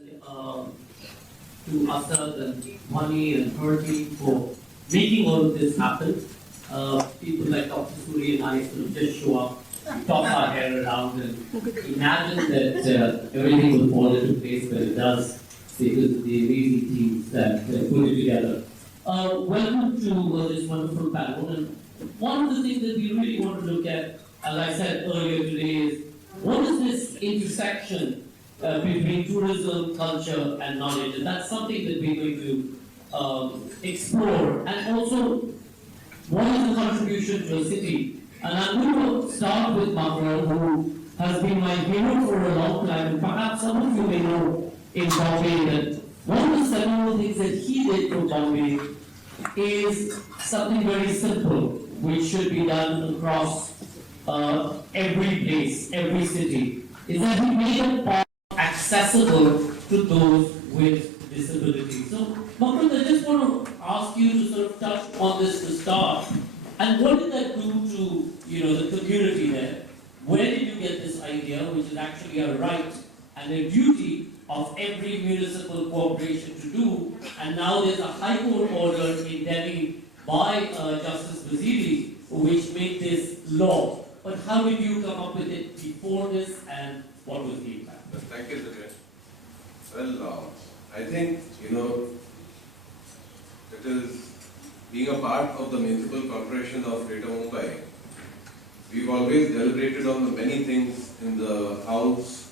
to Asad and Mani and her team for making all of this happen. People like Dr. Suri and I sort of just show up, we talk our hair around and imagine that everything will fall into place, but it does because of the amazing teams that put it together. Welcome to this wonderful panel. And one of the things that we really want to look at, as I said earlier today, is what is this intersection between tourism, culture, and knowledge? And that's something that we're going to explore. And also, what is the contribution to a city? And I'm going to start with Makarand, who has been my hero for a long time. And perhaps some of you may know in Bombay that one of the several things that he did for Bombay is something very simple, which should be done across every place, every city, is that he made a park accessible to those with disabilities. So, Makarand, I just want to ask you to sort of touch on this to start. And what did that do to the community there? Where did you get this idea, which is actually a right and a duty of every municipal corporation to do? And now there's a High Court order in Delhi by Justice Basili, which made this law. But how did you come up with it before this, and what was the impact? Thank you, Sanjoy. Well, I think, it is being a part of the Municipal Corporation of Greater Mumbai. We've always deliberated on the many things in the House,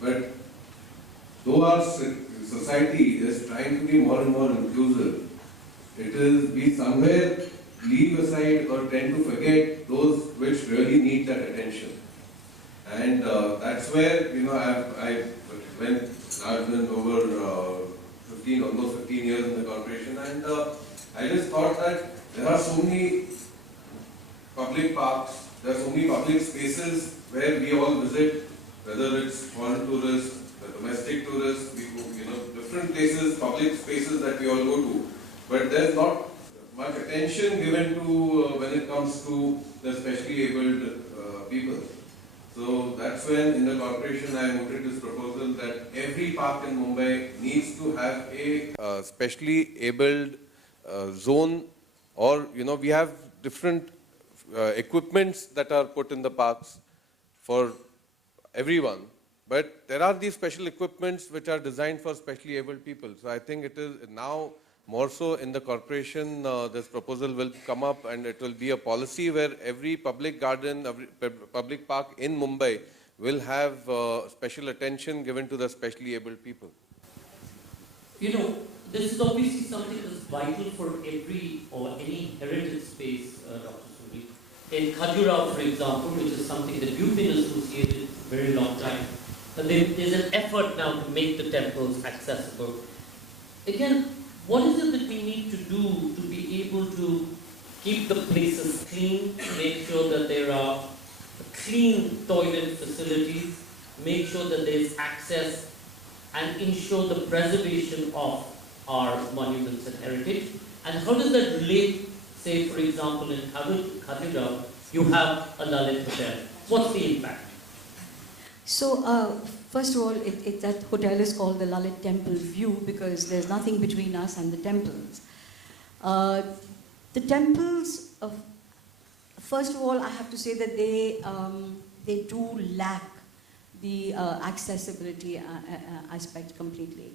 but though our society is trying to be more and more inclusive, we somewhere leave aside or tend to forget those which really need that attention. And that's where, I've been over almost 15 years in the corporation, and I just thought that there are so many public parks, there are so many public spaces where we all visit, whether it's foreign tourists, the domestic tourists, we go, different places, public spaces that we all go to. But there's not much attention given to when it comes to the specially abled people. So that's when in the corporation I noted this proposal that every park in Mumbai needs to have a specially abled zone, or we have different equipments that are put in the parks for everyone. But there are these special equipments which are designed for specially abled people. So I think it is now more so in the corporation, this proposal will come up, and it will be a policy where every public garden, every public park in Mumbai will have special attention given to the specially abled people. This is obviously something that's vital for every or any heritage space, Dr. Suri. In Khajuraho, for example, which is something that you've been associated with for a very long time, there's an effort now to make the temples accessible. Again, what is it that we need to do to be able to keep the places clean, make sure that there are clean toilet facilities, make sure that there's access, and ensure the preservation of our monuments and heritage? And how does that relate, say, for example, in Khajuraho, you have a Lalit hotel. What's the impact? So, first of all, that hotel is called the Lalit Temple View because there's nothing between us and the temples. The temples, first of all, I have to say that they do lack the accessibility aspect completely.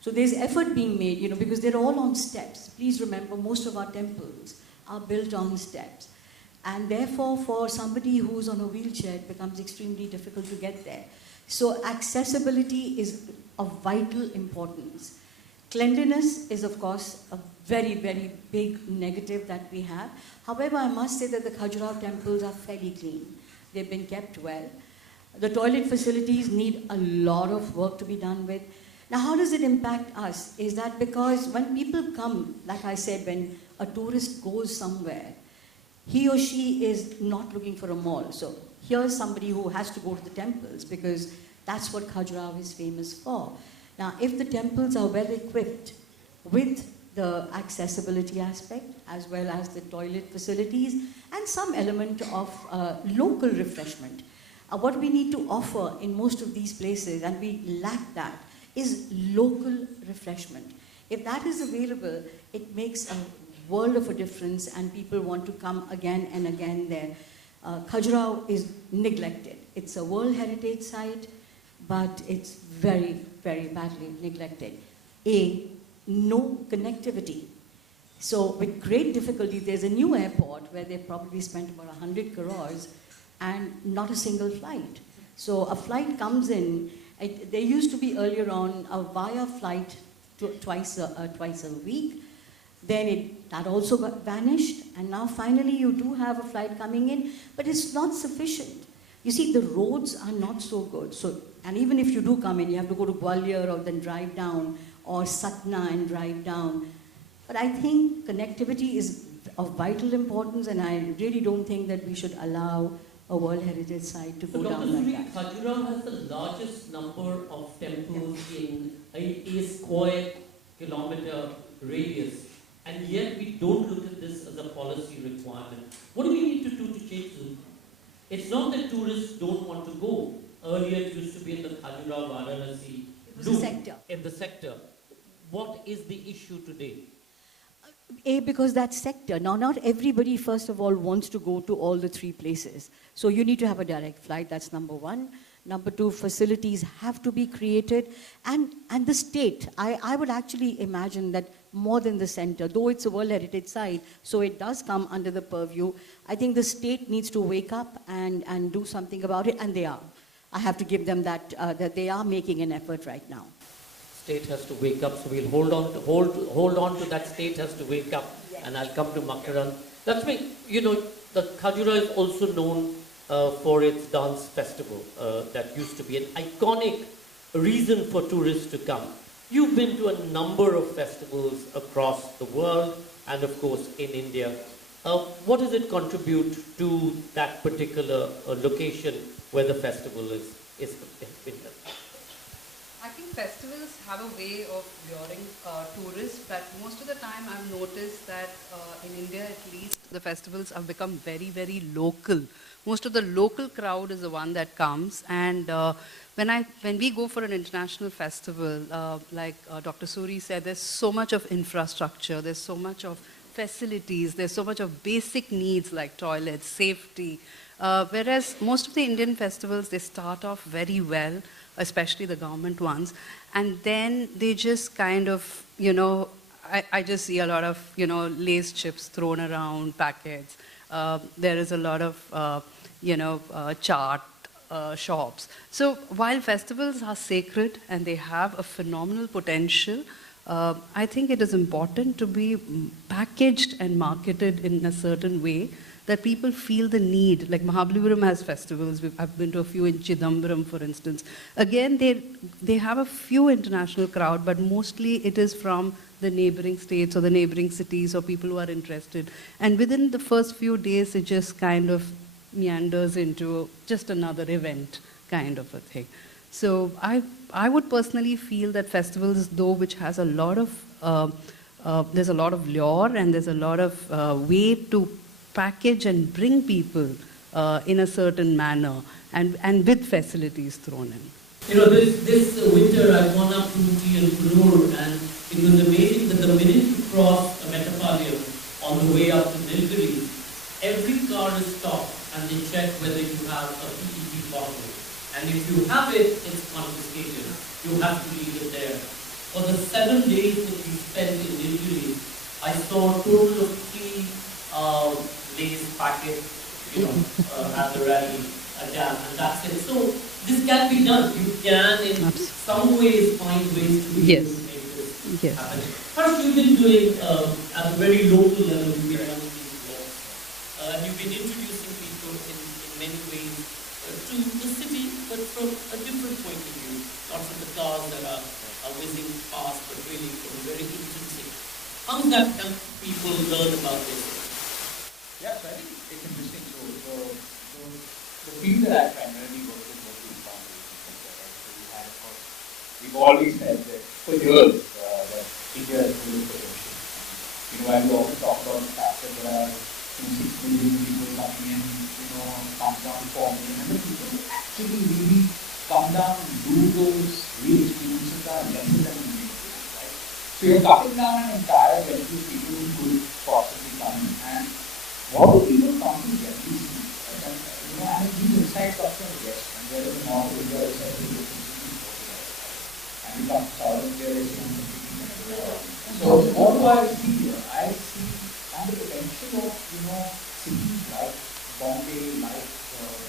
So there's effort being made, because they're all on steps. Please remember, most of our temples are built on steps. And therefore, for somebody who's on a wheelchair, it becomes extremely difficult to get there. So accessibility is of vital importance. Cleanliness is, of course, a very, very big negative that we have. However, I must say that the Khajuraho temples are fairly clean. They've been kept well. The toilet facilities need a lot of work to be done with. Now, how does it impact us? Is that because when people come, like I said, when a tourist goes somewhere, he or she is not looking for a mall. So here's somebody who has to go to the temples because that's what Khajuraho is famous for. Now, if the temples are well equipped with the accessibility aspect as well as the toilet facilities and some element of local refreshment, What we need to offer in most of these places, and we lack that, is local refreshment. If that is available, it makes a world of a difference and people want to come again and again there. Khajuraho is neglected. It's a World Heritage Site, but it's very, very badly neglected. No connectivity. So with great difficulty, there's a new airport where they probably spent about 100 crores and not a single flight. So a flight comes in, there used to be earlier on a via flight twice a week. Then that also got vanished, and now finally you do have a flight coming in, but it's not sufficient. You see, the roads are not so good. So, and even if you do come in, you have to go to Gwalior or then drive down, or Satna and drive down. But I think connectivity is of vital importance, and I really don't think that we should allow a World Heritage Site to go down like that. Khajuraho has the largest number of temples in a square kilometer radius, and yet we don't look at this as a policy requirement. What do we need to do to change this? It's not that tourists don't want to go. Earlier it used to be in the Khajuraho, Varanasi loop, in the sector. What is the issue today? Because that sector, now not everybody first of all wants to go to all the three places. So you need to have a direct flight, that's number one. Number two, facilities have to be created. And the state, I would actually imagine that more than the center, though it's a World Heritage Site, so it does come under the purview. I think the state needs to wake up and do something about it, and they are. I have to give them that, that they are making an effort right now. State has to wake up, so we'll hold on to that. State has to wake up, yes. And I'll come to Makarand. Lakshmi, you know, the Khajuraho is also known for its dance festival that used to be an iconic reason for tourists to come. You've been to a number of festivals across the world and of course in India. What does it contribute to that particular location where the festival is been done? I think festivals have a way of luring tourists, but most of the time I've noticed that in India at least, the festivals have become very, very local. Most of the local crowd is the one that comes, and when we go for an international festival, like Dr. Suri said, there's so much of infrastructure, there's so much of facilities, there's so much of basic needs like toilets, safety, whereas most of the Indian festivals, they start off very well, especially the government ones, and then they just kind of, you know, I just see a lot of, you know, Lay's chips thrown around, packets. There is a lot of, chaat shops. So while festivals are sacred and they have a phenomenal potential, I think it is important to be packaged and marketed in a certain way that people feel the need. Like Mahabalipuram has festivals. I've been to a few in Chidambaram, for instance. Again, they have a few international crowd, but mostly it is from the neighboring states or the neighboring cities or people who are interested. And within the first few days, it just kind of meanders into just another event kind of a thing. So I would personally feel that festivals, though, which has a lot of, there's a lot of lure and there's a lot of way to package and bring people in a certain manner and with facilities thrown in. You know, this winter I've gone up to Uti and Kurur, and it was amazing that the minute you cross Metapalium on the way up to Nilgiri, every car is stopped and they check whether you have a PET bottle. And if you have it, it's confiscated. You have to leave it there. For the 7 days that we spent in Nilgiri, I saw a total of 3 Lay's packets, at the rally, and that's it. So this can be done. You can, in some ways, find ways to make this happen. First, you've been doing at a very local level. You've been running these blogs, and you've been introducing people in many ways to the city, but from a different point of view. Lots of the cars that are whizzing past, but really from a very intrinsic. How does that help people learn about this? Yeah, so I think it's interesting. So the field that I primarily work with was the information sector, right? So we had, of course, we've always said that for years that India is full of potential. And, we often talk about the fact that there are 6 million people coming in, comes down to 4 million. And the people who actually really come down and do those real experiences are lesser than a million people, right? So you're cutting down an entire wealth of people who could possibly come in. And what do people come to generally see? Right? And these insights come from the West, and there is a north of India, is completely different, and we come to South India, is completely different. So what do I see here? I see and the potential of cities like Bombay, like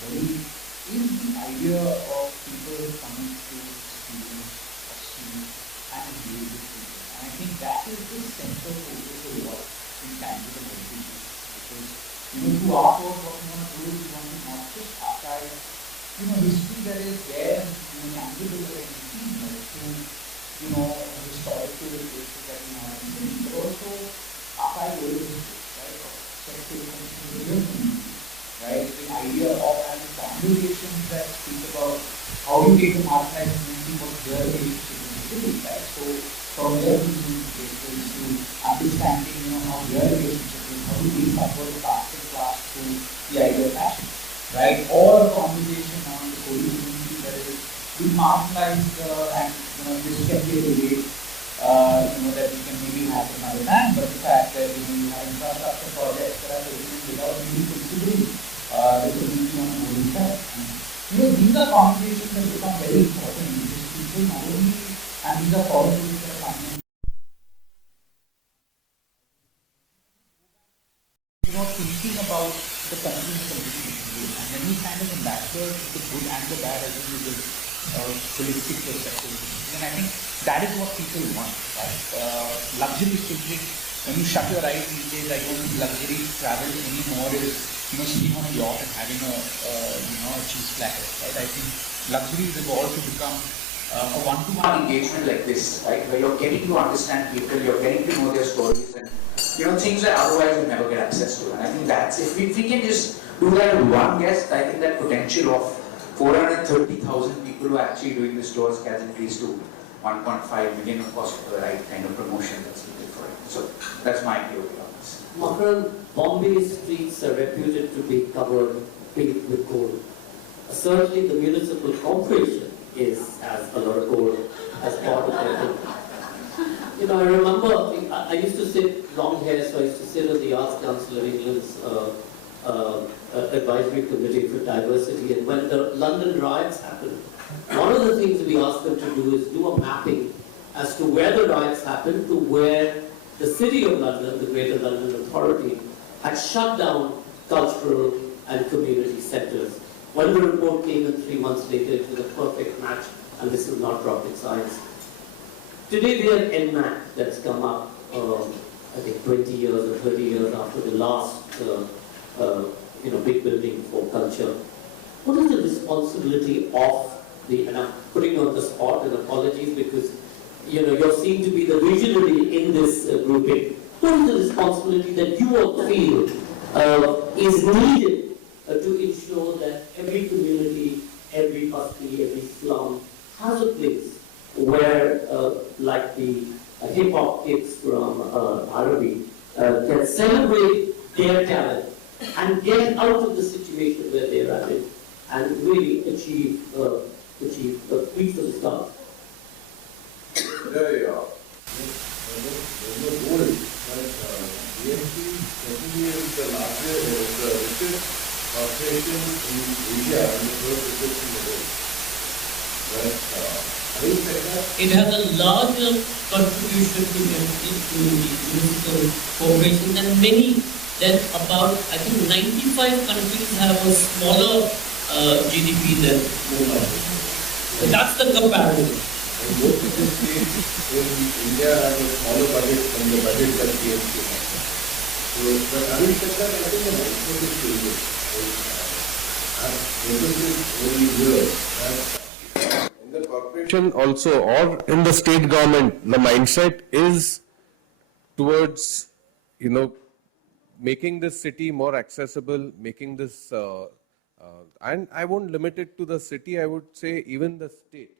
Delhi, is the idea of people coming to experience, or see, and engage with people. And I think that is the central focus of what intangible heritage is. Because through our work, what we want to do is we want to not just archive history that is there and tangible that can be seen, like through historical places that we have in cities, but also archive oral history, right? Of sexual functions of real community, right? The idea of having conversations that speak about how you take a marginalized community, what's their relationship with the city, right? So from their using places to understanding, how their relationship is, how do they suffer the casting class through the idea of fashion, right? Or a conversation on the Koli community that is being marginalized and this can be a debate that we can maybe have another time, but the fact that you have infrastructure projects that are taken without really considering the community on a whole side. These are conversations that become very important because people not only, and these are policies that are coming in, thinking about the country in completely different way. And when we kind of ambassador the good and the bad as in the holistic perspective, and I think that is what people want, right? Luxury is simply, when you shut your eyes these days, I don't think luxury travel anymore is, sitting on a yacht and having a cheese platter, right? I think luxury has evolved to become a one-to-one engagement like this, right? Where you're getting to understand people, you're getting to know their stories, and things that otherwise you never get access to. And I think that's, if we can just do that with one guest, I think that potential of 430,000 people who are actually doing this tours can increase to 1.5 million, of course, for the right kind of promotion that's needed for it. So that's my view on this. Makarand, Bombay streets are reputed to be covered paved with gold. Certainly the municipal corporation has a lot of gold as part of their thing. I remember I used to sit long hair, so I used to sit on the Arts Council of England's advisory committee for diversity, and when the London riots happened, one of the things we asked them to do is do a mapping as to where the riots happened to where the City of London, the Greater London Authority, had shut down cultural and community centres. When the report came in 3 months later, it was a perfect match, and this is not rocket science. Today we have NMAC that's come up, I think 20 years or 30 years after the last big building for culture. What is the responsibility of and I'm putting you on the spot, and apologies because you're seen to be the visionary in this grouping. What is the responsibility that you all feel is needed to ensure that every community, every basti, every slum has a place where, like the hip-hop kids from Arabi, can celebrate their talent and get out of the situation where they're at it and really achieve reach for the stars. There's no goal, but GMT certainly is the largest, the richest corporation in India and the third richest in the world. But having said that, It has a larger contribution to the municipal corporation than many. Then about, I think 95 countries have a smaller GDP than Mumbai. So that's the comparison. and most of the states in India have a smaller budget than the budget that GMT has. So, but having said that, I think the mindset is changing. I've noticed it over the years that in the corporation also, or in the state government, the mindset is towards, making this city more accessible, making this, and I won't limit it to the city, I would say even the state.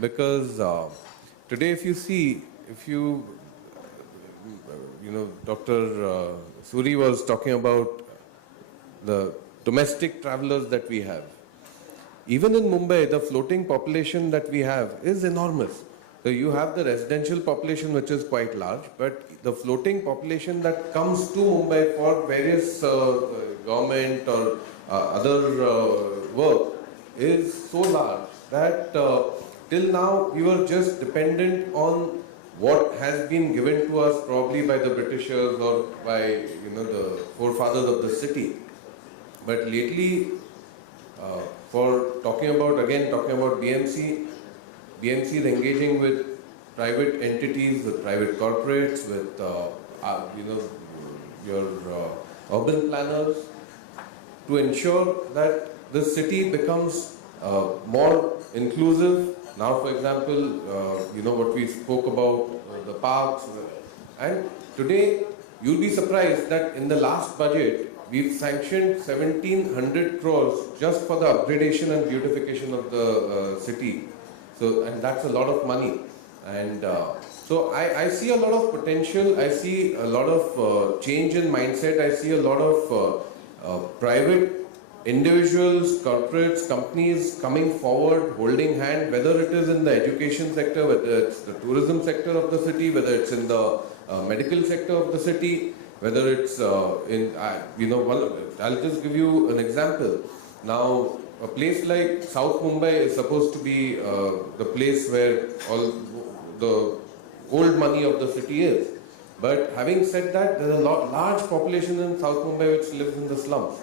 Because today if you see, Dr. Suri was talking about the domestic travelers that we have. Even in Mumbai, the floating population that we have is enormous. So you have the residential population, which is quite large, but the floating population that comes to Mumbai for various government or other work is so large that till now we were just dependent on what has been given to us probably by the Britishers or by the forefathers of the city. But lately, for talking about BMC is engaging with private entities, with private corporates, with your urban planners, to ensure that the city becomes more inclusive. Now, for example, what we spoke about, the parks, and today you'll be surprised that in the last budget, we've sanctioned 1,700 crores just for the upgradation and beautification of the city. So, and that's a lot of money. And so I see a lot of potential. I see a lot of change in mindset. I see a lot of private individuals, corporates, companies coming forward, holding hand, whether it is in the education sector, whether it's the tourism sector of the city, whether it's in the medical sector of the city, whether it's I'll just give you an example. Now, a place like South Mumbai is supposed to be the place where all the gold money of the city is. But having said that, there's a large population in South Mumbai which lives in the slums.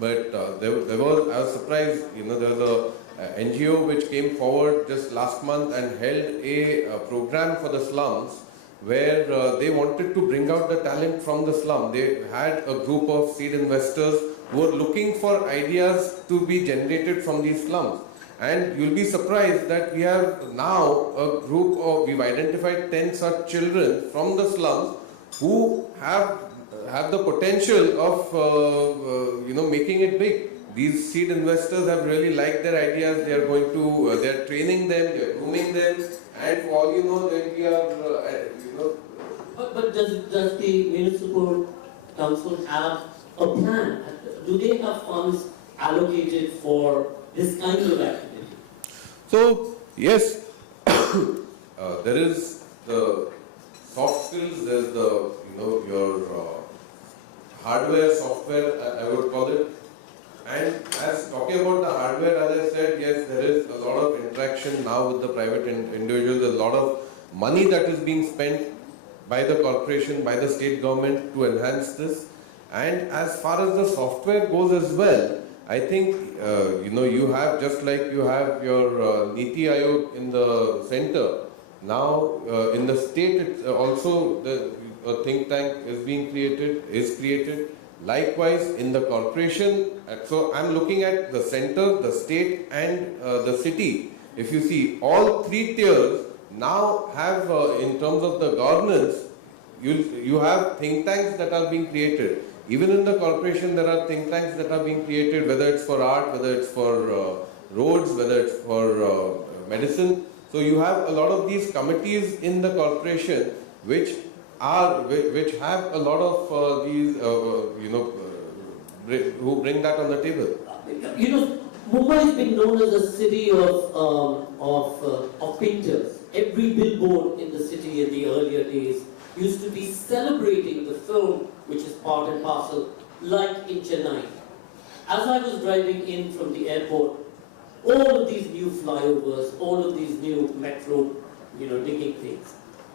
But I was surprised, there was a NGO which came forward just last month and held a program for the slums where they wanted to bring out the talent from the slum. They had a group of seed investors who were looking for ideas to be generated from these slums. And you'll be surprised that we have now a group of, we've identified 10 such children from the slums who have the potential of making it big. These seed investors have really liked their ideas. They are going to, they are training them, they are grooming them, and for all you know, then we are, But does the municipal council have a plan? Do they have funds allocated for this kind of activity? So yes, there is the soft skills. There's the your hardware, software, I would call it. And as talking about the hardware, as I said, yes, there is a lot of interaction now with the private individuals. There's a lot of money that is being spent by the corporation, by the state government to enhance this. And as far as the software goes as well, I think, you have, just like you have your Niti Aayog in the center, now in the state it's also a think tank is created. Likewise, in the corporation, so I'm looking at the center, the state and the city. If you see, all three tiers now have, in terms of the governance, you have think tanks that are being created. Even in the corporation, there are think tanks that are being created, whether it's for art, whether it's for roads, whether it's for medicine. So you have a lot of these committees in the corporation which have a lot of these, who bring that on the table. Mumbai has been known as a city of painters. Every billboard in the city in the earlier days used to be celebrating the film, which is part and parcel, like in Chennai. As I was driving in from the airport, all of these new flyovers, all of these new metro, digging things.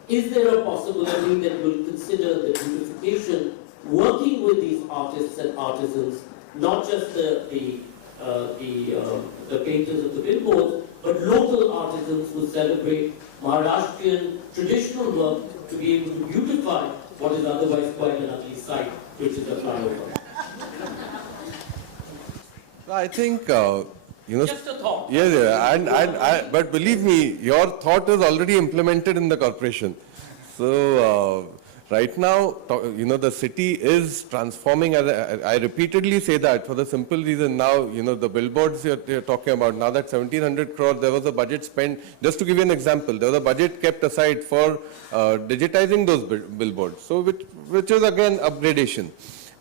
Is there a possibility that we'll consider the beautification, working with these artists and artisans, not just the painters of the billboards, but local artisans who celebrate Maharashtrian traditional work to be able to beautify what is otherwise quite an ugly sight, which is a flyover? I think, Just a thought. Yeah, but believe me, your thought is already implemented in the corporation. So right now, the city is transforming. I repeatedly say that for the simple reason now, the billboards you're talking about, now that 1,700 crores, there was a budget spent, just to give you an example, there was a budget kept aside for digitizing those billboards, so which is again upgradation.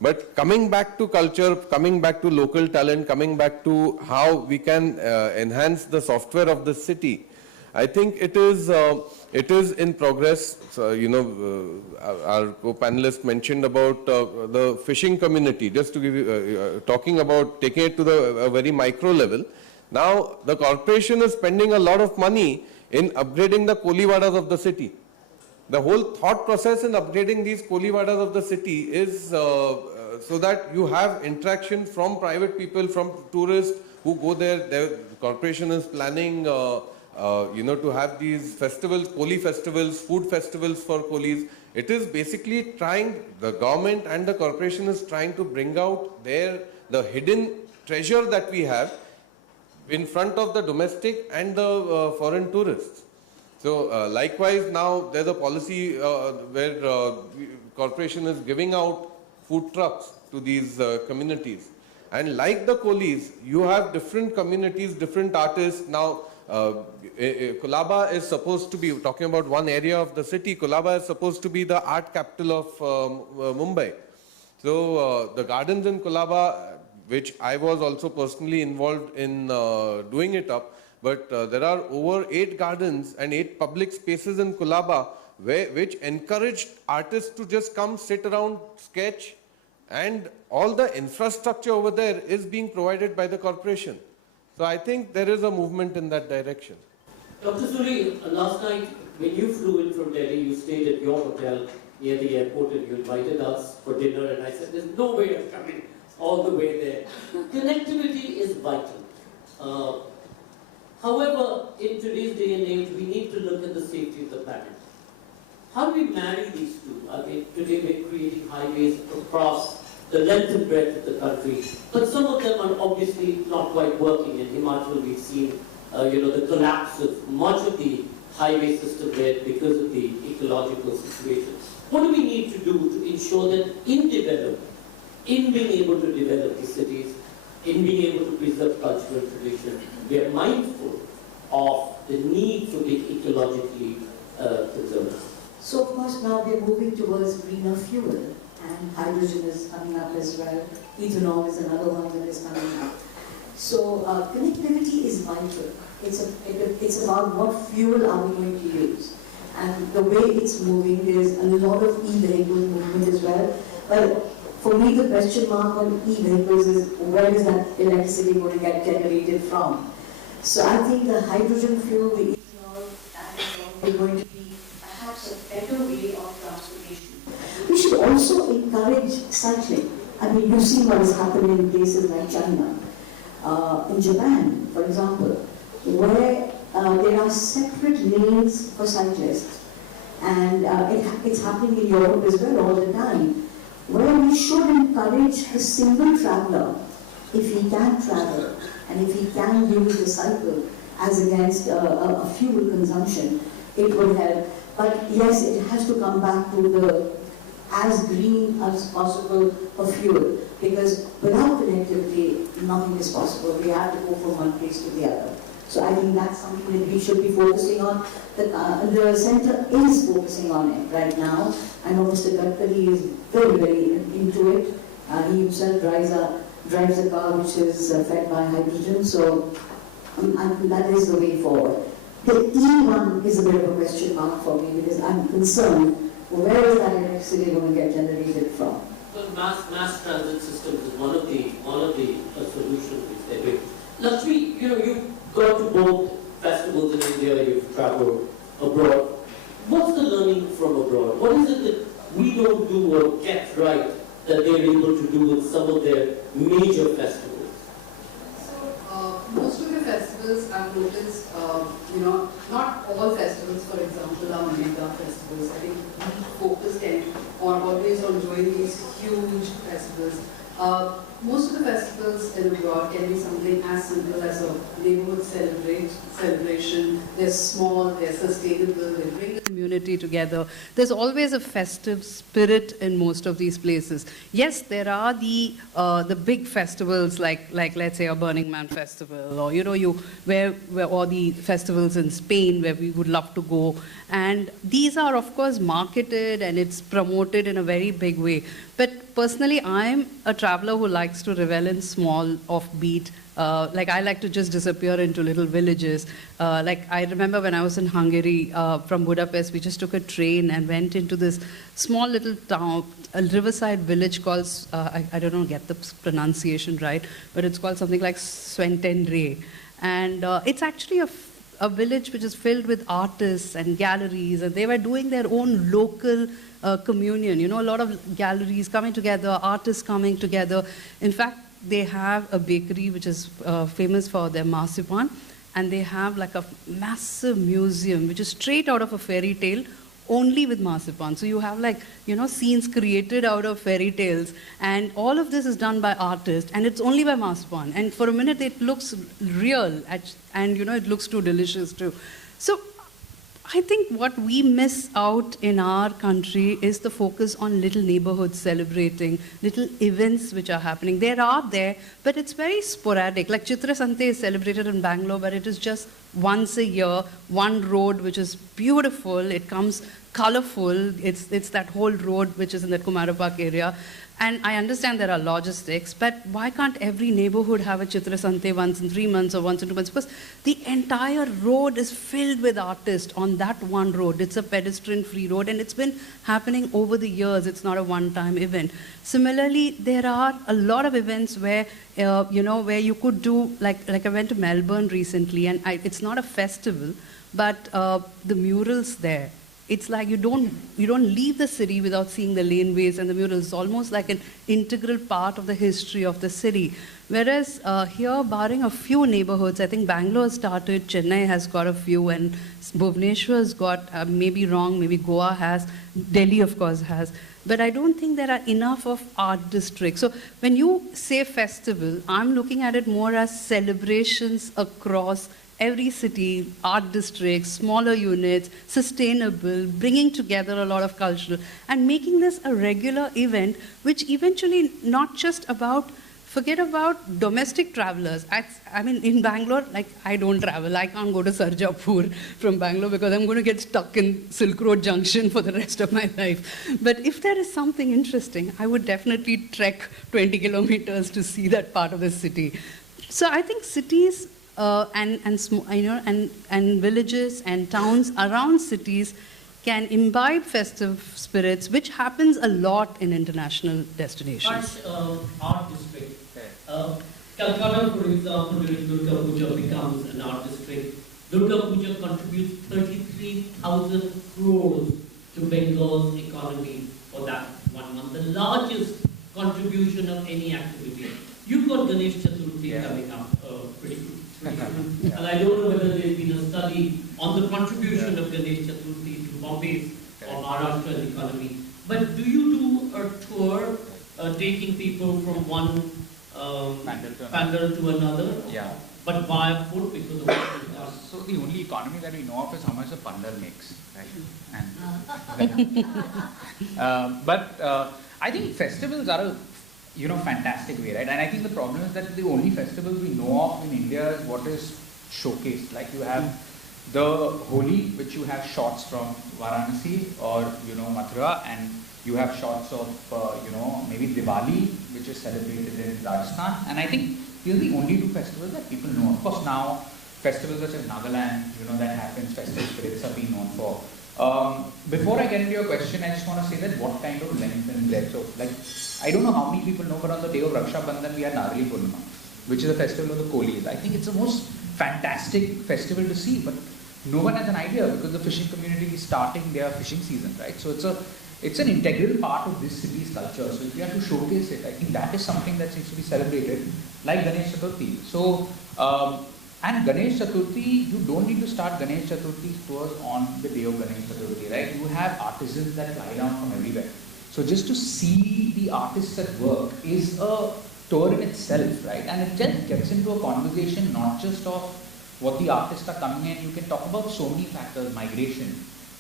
But coming back to culture, coming back to local talent, coming back to how we can enhance the software of the city, I think it is in progress. So, our co-panelist mentioned about the fishing community. Just to give you, talking about taking it to the very micro level. Now, the corporation is spending a lot of money in upgrading the koliwadas of the city. The whole thought process in upgrading these koliwadas of the city is so that you have interaction from private people, from tourists who go there. The corporation is planning, to have these festivals, koli festivals, food festivals for kolis. It is basically trying, the government and the corporation is trying to bring out the hidden treasure that we have in front of the domestic and the foreign tourists. So likewise, now there's a policy where corporation is giving out food trucks to these communities. And like the colis, you have different communities, different artists. Now, Colaba is supposed to be, talking about one area of the city, Colaba is supposed to be the art capital of Mumbai. So the gardens in Colaba, which I was also personally involved in doing it up, but there are over 8 gardens and 8 public spaces in Colaba which encouraged artists to just come sit around, sketch, and all the infrastructure over there is being provided by the corporation. So I think there is a movement in that direction. Dr. Suri, last night when you flew in from Delhi, you stayed at your hotel near the airport and you invited us for dinner, and I said, there's no way of coming all the way there. Connectivity is vital. However, in today's day and age, we need to look at the safety of the planet. How do we marry these two? I mean, today we're creating highways across the length and breadth of the country, but some of them are obviously not quite working. In Himachal, we've seen, the collapse of much of the highway system there because of the ecological situation. What do we need to do to ensure that in being able to develop the cities, in being able to preserve cultural tradition, we are mindful of the need for being ecologically conservative? So of course now we are moving towards greener fuel, and hydrogen is coming up as well. Ethanol is another one that is coming up. So connectivity is vital. It's about what fuel are we going to use. And the way it's moving, there's a lot of e-vehicle movement as well. But for me, the question mark on e-vehicles is where is that electricity going to get generated from? So I think the hydrogen fuel, the ethanol, is going to be perhaps a better way of transportation. We should also encourage cycling. I mean, you've seen what has happened in places like China, in Japan, for example, where there are separate lanes for cyclists. And it's happening in Europe as well all the time, where we should encourage the single traveler, if he can travel, and if he can use the cycle as against a fuel consumption, it would help. But yes, it has to come back to the as green as possible of fuel, because without connectivity, nothing is possible. We have to go from one place to the other. So I think that's something that we should be focusing on. The centre is focusing on it right now. I know Mr. Gadkari is very, very into it. He himself drives a car which is fed by hydrogen, so that is the way forward. The E one is a bit of a question mark for me, because I'm concerned, where is that electricity going to get generated from? Well, mass transit systems is one of the solutions which they bring. Lakshmi, you've gone to both festivals in India, you've traveled abroad. What's the learning from abroad? What is it that we don't do or get right that they're able to do with some of their major festivals? So, most of the festivals I've noticed, not all festivals, for example, are mega festivals. I think we focus always on doing these huge festivals. Most of the festivals in abroad can be something as simple as a neighborhood celebration. They're small, they're sustainable, they bring the community together. There's always a festive spirit in most of these places. Yes, there are the big festivals like let's say a Burning Man festival, or where or the festivals in Spain where we would love to go. And these are of course marketed and it's promoted in a very big way. But personally, I'm a traveler who likes to revel in small, offbeat. Like I like to just disappear into little villages. Like I remember when I was in Hungary, from Budapest, we just took a train and went into this small little town, a riverside village called, I don't know, get the pronunciation right, but it's called something like Sventenre. And it's actually a village which is filled with artists and galleries, and they were doing their own local communion. A lot of galleries coming together, artists coming together. In fact, they have a bakery which is famous for their marzipan, and they have like a massive museum which is straight out of a fairy tale, only with marzipan. So you have like, scenes created out of fairy tales, and all of this is done by artists, and it's only by marzipan. And for a minute it looks real, and it looks too delicious too. So I think what we miss out in our country is the focus on little neighborhoods celebrating, little events which are happening. They are there, but it's very sporadic. Like Chitra Sante is celebrated in Bangalore, but it is just once a year, one road which is beautiful. It comes colorful. It's that whole road which is in the Kumara Park area. And I understand there are logistics, but why can't every neighborhood have a Chitra Sante once in 3 months or once in 2 months? Because the entire road is filled with artists on that one road. It's a pedestrian-free road, and it's been happening over the years. It's not a one-time event. Similarly, there are a lot of events where, where you could do, like I went to Melbourne recently, and it's not a festival, but the murals there. It's like you don't leave the city without seeing the laneways and the murals. It's almost like an integral part of the history of the city. Whereas here, barring a few neighborhoods, I think Bangalore started, Chennai has got a few, and Bhubaneswar has got, maybe wrong, maybe Goa has, Delhi of course has. But I don't think there are enough of art districts. So when you say festival, I'm looking at it more as celebrations across every city, art districts, smaller units, sustainable, bringing together a lot of cultural, and making this a regular event, which eventually not just about, forget about domestic travelers. I mean, in Bangalore, like I don't travel. I can't go to Sarjapur from Bangalore because I'm going to get stuck in Silk Road Junction for the rest of my life. But if there is something interesting, I would definitely trek 20 kilometers to see that part of the city. So I think cities and villages and towns around cities can imbibe festive spirits, which happens a lot in international destinations. Art district. Calcutta, for example, during Durga Puja becomes an art district. Durga Puja contributes 33,000 crores to Bengal's economy for that 1 month, the largest contribution of any activity. You've got Ganesh Chaturthi coming up pretty soon. And I don't know whether there's been a study on the contribution of Ganesh Chaturthi to Bombay's or Maharashtra's economy. But do you do a tour taking people from one pandal to another? Yeah. But via foot because of what So the only economy that we know of is how much a pandal makes, right? And but I think festivals are a fantastic way, right? And I think the problem is that the only festivals we know of in India is what is showcased. Like you have the Holi, which you have shots from Varanasi or Mathura, and you have shots of maybe Diwali, which is celebrated in Rajasthan. And I think these are the only two festivals that people know. Of course, now festivals such as Nagaland, that happens, festive spirits are being known for. Before I get into your question, I just want to say that what kind of length is there. So, like, I don't know how many people know, but on the day of Raksha Bandhan, we had Narli Purnima, which is a festival of the Kolis. I think it's the most fantastic festival to see, but no one has an idea because the fishing community is starting their fishing season, right? So it's an integral part of this city's culture. So if we have to showcase it, I think that is something that needs to be celebrated, like Ganesh Chaturthi. So, and Ganesh Chaturthi, you don't need to start Ganesh Chaturthi tours on the day of Ganesh Chaturthi, right? You have artisans that fly down from everywhere. So just to see the artists at work is a tour in itself, right? And it just gets into a conversation not just of what the artists are coming in. You can talk about so many factors, migration,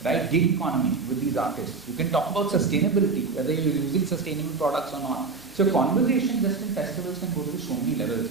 right? Gig economy with these artists. You can talk about sustainability, whether you're using sustainable products or not. So conversation just in festivals can go to so many levels.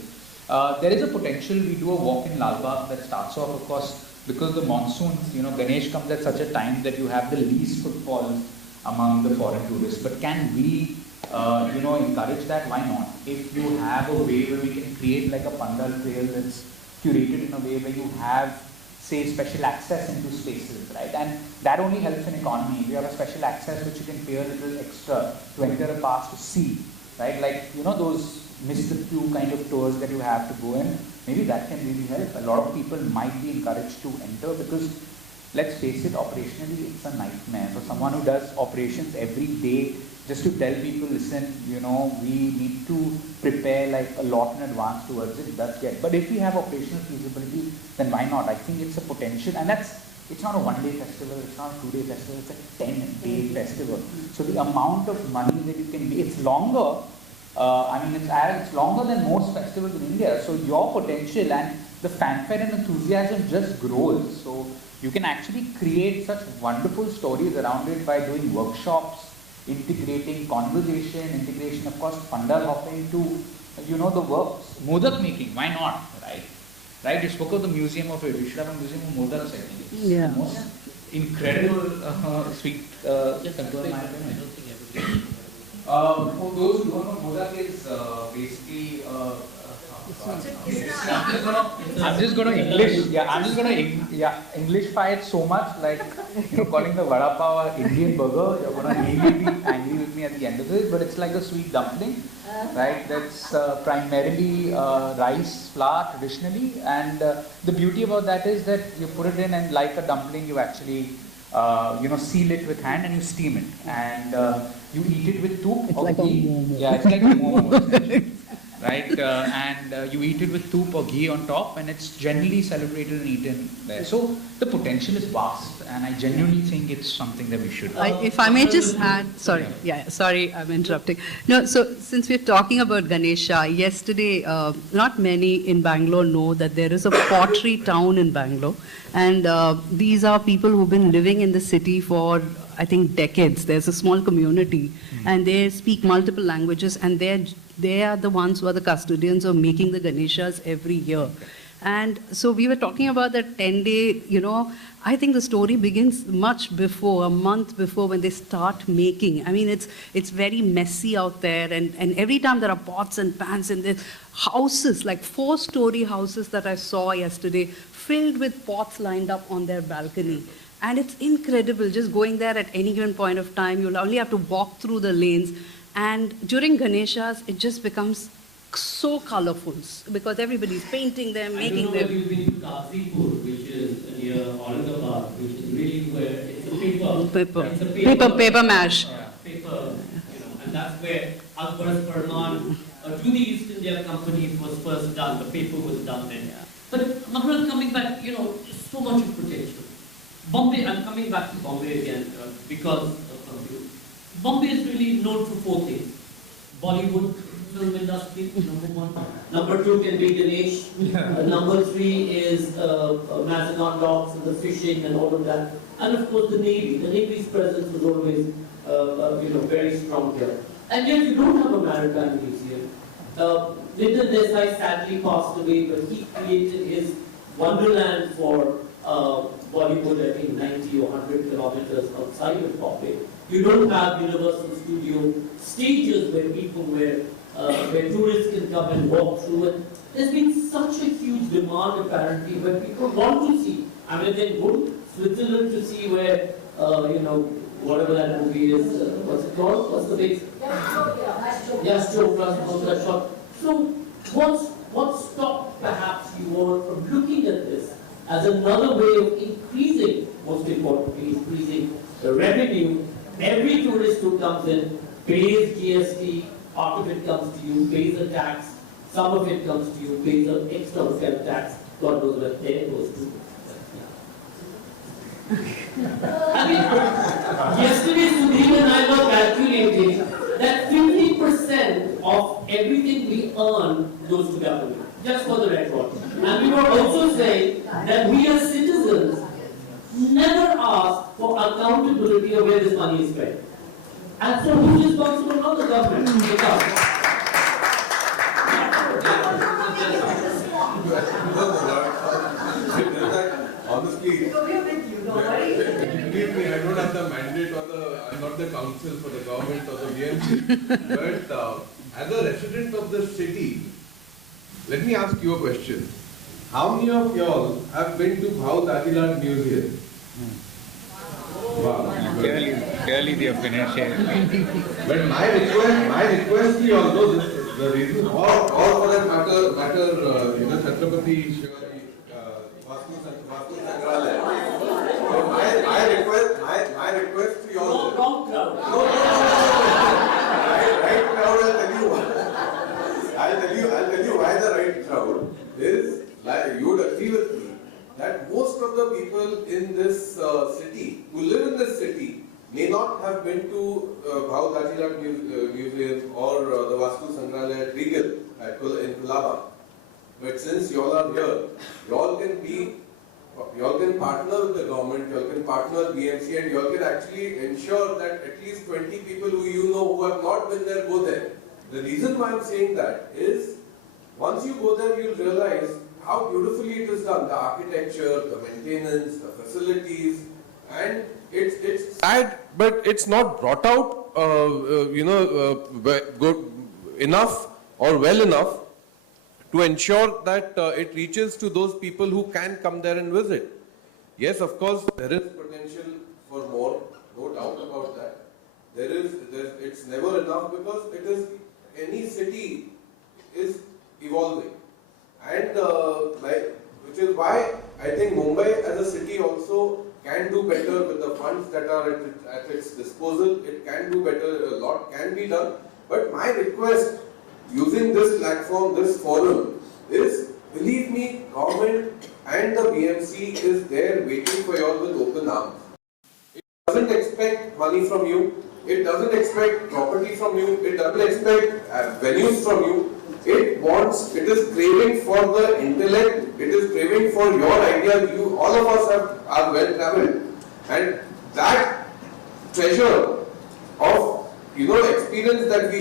There is a potential. We do a walk in Lal Bagh that starts off, of course, because the monsoons, Ganesh comes at such a time that you have the least footfall among the foreign tourists. But can we, encourage that? Why not? If you have a way where we can create like a pandal trail that's curated in a way where you have, say, special access into spaces, right? And that only helps in economy. If you have a special access which you can pay a little extra to enter a pass to see, right? Like, those miss the queue kind of tours that you have to go in, maybe that can really help. A lot of people might be encouraged to enter because, let's face it, operationally it's a nightmare. For someone who does operations every day, just to tell people, listen, we need to prepare like a lot in advance towards it, does get. But if we have operational feasibility, then why not? I think it's a potential, and it's not a one-day festival, it's not a two-day festival, it's a 10-day festival. So the amount of money that you can make, it's longer. It's longer than most festivals in India. So your potential and the fanfare and enthusiasm just grows. So you can actually create such wonderful stories around it by doing workshops, integrating conversation, integration, of course, pandal hopping to, the works. Modak making, why not, right? Right, you spoke of the museum of it. We should have a museum of Modaks, I think. It's the most incredible sweet control. For those who don't know, Modak is basically I'm just going to English. Yeah, I'm just going to Englishify it so much, like calling the vada pav an Indian burger. You're going to really be angry with me at the end of it, but it's like a sweet dumpling, right? That's primarily rice flour traditionally, and the beauty about that is that you put it in, and like a dumpling, you actually seal it with hand and you steam it, and you eat it with toop or ghee. Yeah, it's like a momo. Right, and you eat it with toop or ghee on top, and it's generally celebrated and eaten there. So the potential is vast, and I genuinely think it's something that we should. If I may just add, sorry, I'm interrupting. No, so since we're talking about Ganesha, yesterday, not many in Bangalore know that there is a pottery town in Bangalore, and these are people who've been living in the city for, I think, decades. There's a small community, and they speak multiple languages, and they are the ones who are the custodians of making the Ganeshas every year. And so we were talking about that 10-day, I think the story begins much before, a month before, when they start making. I mean, it's very messy out there, and every time there are pots and pans, and there's houses, like 4-story houses that I saw yesterday, filled with pots lined up on their balcony. And it's incredible, just going there at any given point of time. You'll only have to walk through the lanes. And during Ganeshas, it just becomes so colorful because everybody's painting them, making them. I don't know if you've been to Kazipur, which is near Aurangabad, which is really where it's a paper mash. Paper, and that's where Akbar's Farman to the East India Company was first done. The paper was done then. But Makarand, coming back, so much of potential. Bombay, I'm coming back to Bombay again because of you. Bombay is really known for 4 things. Bollywood, film industry, number 1. Number 2 can be Ganesh. Number 3 is Mazagon docks and the fishing and all of that. And of course the Navy. The Navy's presence was always very strong here. And yet you don't have a maritime museum. Nitin Desai sadly passed away, but he created his wonderland for Bollywood, I think 90 or 100 kilometers outside of Bombay. You don't have Universal Studio stages where tourists can come and walk through it. There's been such a huge demand apparently where people want to see. I mean, they go to Switzerland to see where, whatever that movie is, what's it called? What's the big? Shot. So what stopped perhaps you all from looking at this as another way of increasing, most importantly, increasing the revenue? Every tourist who comes in pays GST, part of it comes to you, pays a tax, some of it comes to you, pays an extra hotel tax, God knows where there goes to. I mean, yesterday Sudhir and I were calculating that 50% of everything we accountability of where this money is spent. And so who's responsible now? The government. The government. Honestly, believe me, I don't have the mandate or I'm not the counsel for the government or the BMC. But as a resident of the city, let me ask you a question. How many of y'all have been to Bhaut Adilat Museum? Wow. Clearly they have finished it. But my request to you all, though, the reason, or for that matter, Chhatrapati Shivaji, Vastu Sangralaya. So my request to you all. Wrong crowd. No. Right crowd, I'll tell you why the right crowd is, like, you would agree with me, that most of the people in this city, who live in this city, may not have been to Bhaut Adilat Museum or the Vastu Sangralaya at Regal in Colaba. But since you all are here, you all can partner with the government, you all can partner with BMC, and you all can actually ensure that at least 20 people who you know who have not been there go there. The reason why I'm saying that is, once you go there, you'll realize how beautifully it is done. The architecture, the maintenance, the facilities, and it's sad, but it's not brought out, good enough or well enough to ensure that it reaches to those people who can come there and visit. Yes, of course, there is potential for more, no doubt about that. It's never enough because any city is evolving. And which is why I think Mumbai as a city also can do better with the funds that are at its disposal. It can do better, a lot can be done. But my request, using this platform, this forum, is, believe me, government and the BMC is there waiting for you all with open arms. It doesn't expect money from you. It doesn't expect property from you. It doesn't expect venues from you. It is craving for the intellect, it is craving for your ideas. All of us are well traveled. And that treasure of, experience that we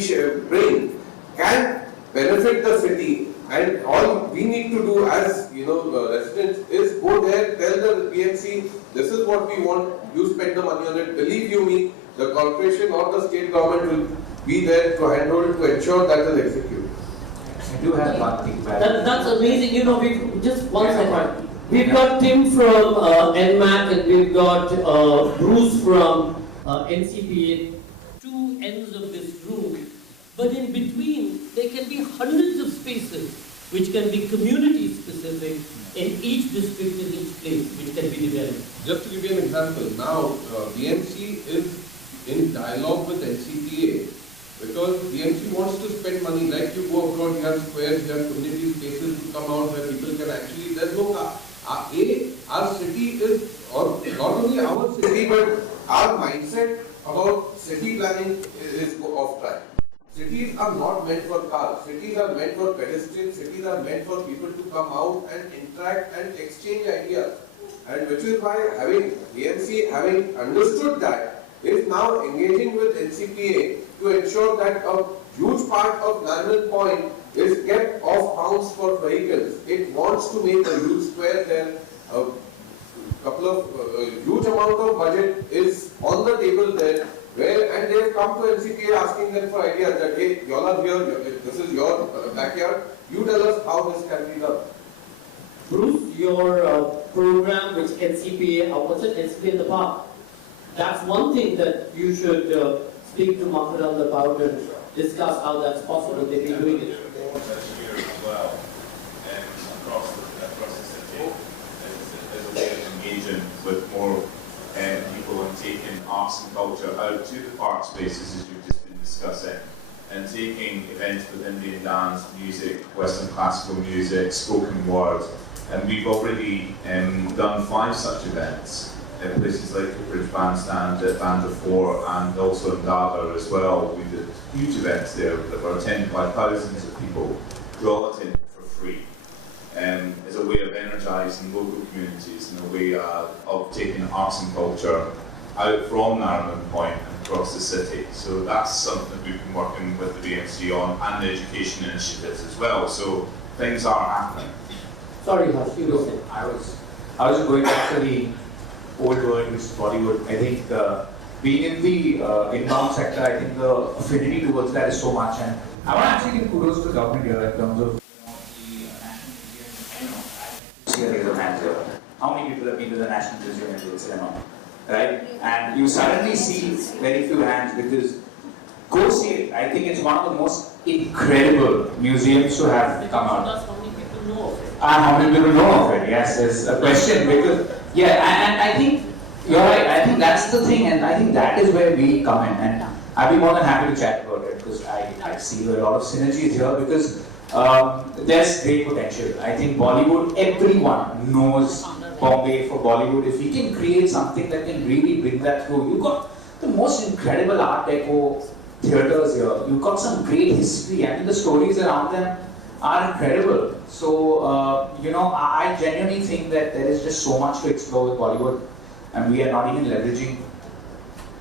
bring can benefit the city. And all we need to do as, residents is go there, tell the BMC, this is what we want, you spend the money on it. Believe you me, the corporation or the state government will be there to handhold to ensure that is executed. I do have one thing. That's amazing. We've just one second. We've got Tim from NMAC and we've got Bruce from NCPA. Two ends of this room, but in between there can be hundreds of spaces which can be community specific in each district, in each place, which can be developed. Just to give you an example, now BMC is in dialogue with NCPA. Because BMC wants to spend money, like you go abroad, you have squares, you have community spaces to come out where people can actually, there's no car. Our city is, or not only our city, but our mindset about city planning is off track. Cities are not meant for cars, cities are meant for pedestrians, cities are meant for people to come out and interact and exchange ideas. And which is why BMC having understood that, is now engaging with NCPA to ensure that a huge part of Narwekar Point is kept off bounds for vehicles. It wants to make a huge square there. A huge amount of budget is on the table there. And they have come to NCPA asking them for ideas that, hey, y'all are here, this is your backyard. You tell us how this can be done. Bruce, your program which NCPA, what's it, NCPA in the Park? That's one thing that you should speak to Makarand about and discuss how that's possible. They've been doing it. That's here as well, and across the city, as a way of engaging with more people and taking arts and culture out to the park spaces as you've just been discussing, and taking events with Indian dance, music, Western classical music, spoken word, and we've already done 5 such events. Places like the Bridge Bandstand at Banda 4 and also in Dada as well. We did huge events there that were attended by thousands of people who all attended for free. As a way of energising local communities and a way of taking arts and culture out from Narwekar Point and across the city. So that's something we've been working with the BMC on, and the education initiatives as well. So things are happening. Sorry, Harsh, you go ahead. I was going back to the old world, which is Bollywood. I think being in the inbound sector, I think the affinity towards that is so much. And I want to actually give kudos to the government here in terms of the National Museum. See a raise of hands here. How many people have been to the National Museum in the cinema? Right? And you suddenly see very few hands because go see it. I think it's one of the most incredible museums to have come out. How many people know of it? How many people know of it? Yes, it's a question because, yeah, and I think you're right. I think that's the thing, and I think that is where we come in. And I'd be more than happy to chat about it because I see a lot of synergies here because there's great potential. I think Bollywood, everyone knows Bombay for Bollywood. If we can create something that can really bring that through, you've got the most incredible Art Deco theatres here. You've got some great history. I mean, the stories around them are incredible. So, I genuinely think that there is just so much to explore with Bollywood, and we are not even leveraging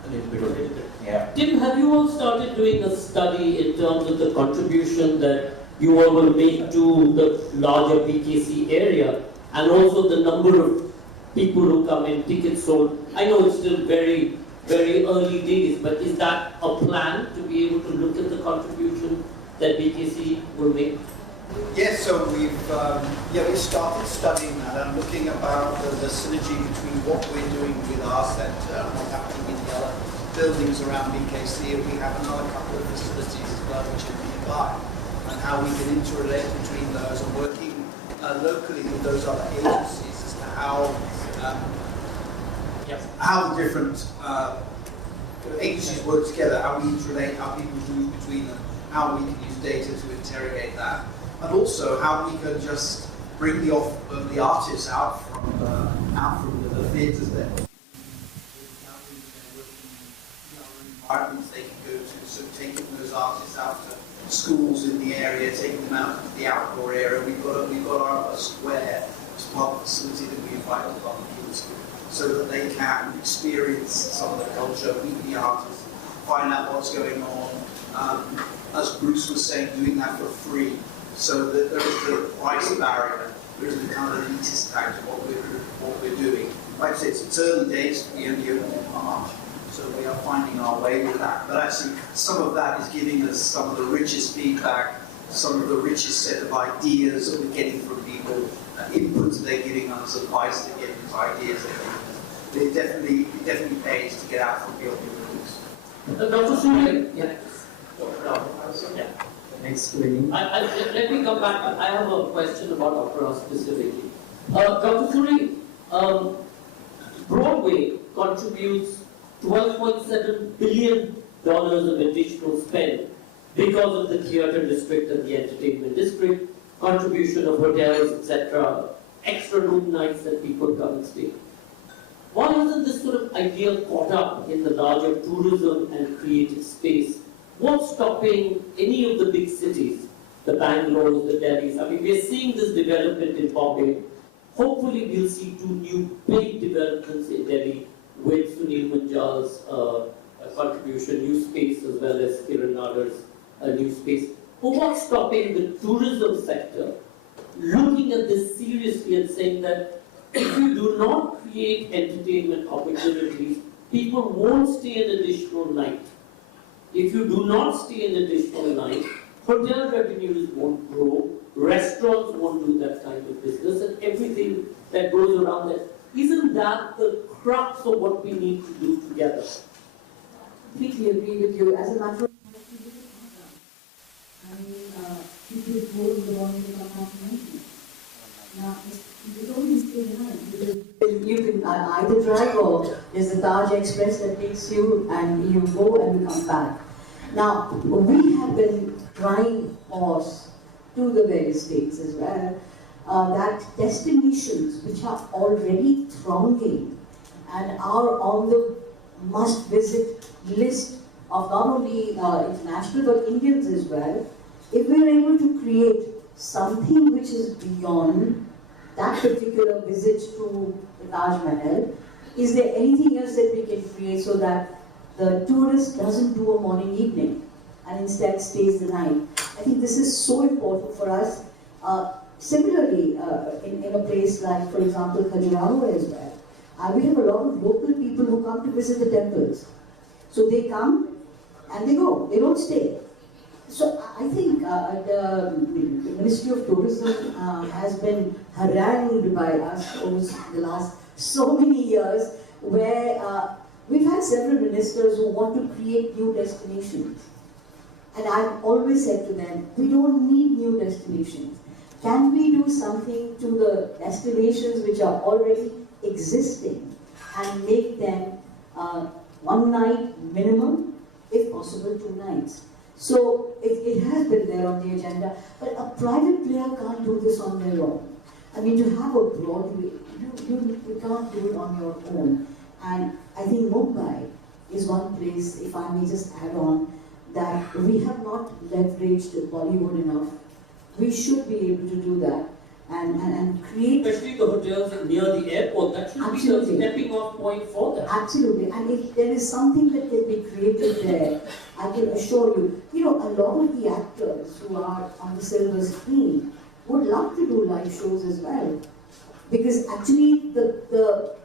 a little bit of it. Yeah. Tim, have you all started doing a study in terms of the contribution that you all will make to the larger PKC area, and also the number of people who come in, tickets sold? I know it's still very, very early days, but is that a plan to be able to look at the contribution that BKC will make? Yes, so we've started studying that and looking about the synergy between what we're doing with our centre and what's happening in the other buildings around BKC. And we have another couple of facilities as well which are nearby, and how we can interrelate between those and working locally with those other agencies as to how the different agencies work together, how we interrelate, how people move between them, how we can use data to interrogate that. And also how we can just bring the artists out from the theatres there. Environments they can go to, so taking those artists out to schools in the area, taking them out to the outdoor area. We've got our square as part of the facility that we invite the public to, so that they can experience some of the culture, meet the artists, find out what's going on. As Bruce was saying, doing that for free. So that there is the price barrier, there is the kind of elitist tag to what we're doing. Like I said, it's early days, we only opened in March, so we are finding our way with that. But actually, some of that is giving us some of the richest feedback, some of the richest set of ideas that we're getting from people, inputs they're giving us, advice they're giving us, ideas they're giving us. It definitely pays to get out from beyond the rules. Dr. Suri, yeah. Next meeting. Let me come back. I have a question about opera specifically. Dr. Suri, Broadway contributes $12.7 billion of additional spend because of the theatre district and the entertainment district, contribution of hotels, etc., extra room nights that people come and stay. Why isn't this sort of idea caught up in the larger tourism and creative space? What's stopping any of the big cities, the Bangalores, the Delhis? I mean, we're seeing this development in Bombay. Hopefully, we'll see two new big developments in Delhi with Sunil Manjal's contribution, new space, as well as Kiran Nadar's new space. But what's stopping the tourism sector looking at this seriously and saying that if you do not create entertainment opportunities, people won't stay an additional night. If you do not stay an additional night, hotel revenues won't grow, restaurants won't do that kind of business, and everything that goes around that. Isn't that the crux of what we need to do together? Completely agree with you. As a matter of fact, I mean, people go to the morning to come out to meet you. Now, you don't need to stay behind. You can either drive or there's the Taj Express that takes you and you go and you come back. Now, we have been trying pause to the various states as well, that destinations which are already thronging and are on the must-visit list of not only international but Indians as well, if we are able to create something which is beyond that particular visit to the Taj Mahal, Is there anything else that we can create so that the tourist doesn't do a morning evening and instead stays the night? I think this is so important for us. Similarly, in a place like, for example, Khajuraho as well, we have a lot of local people who come to visit the temples. So they come and they go, they don't stay. So I think the Ministry of Tourism has been harangued by us over the last so many years, where we've had several ministers who want to create new destinations. And I've always said to them, we don't need new destinations. Can we do something to the destinations which are already existing and make them one night minimum, if possible 2 nights? So it has been there on the agenda, but a private player can't do this on their own. I mean, to have a Broadway, you can't do it on your own. And I think Mumbai is one place, if I may just add on, that we have not leveraged Bollywood enough. We should be able to do that and create... Especially the hotels near the airport, that should be the stepping off point for that. Absolutely, and if there is something that can be created there, I can assure you, a lot of the actors who are on the silver screen would love to do live shows as well. Because actually the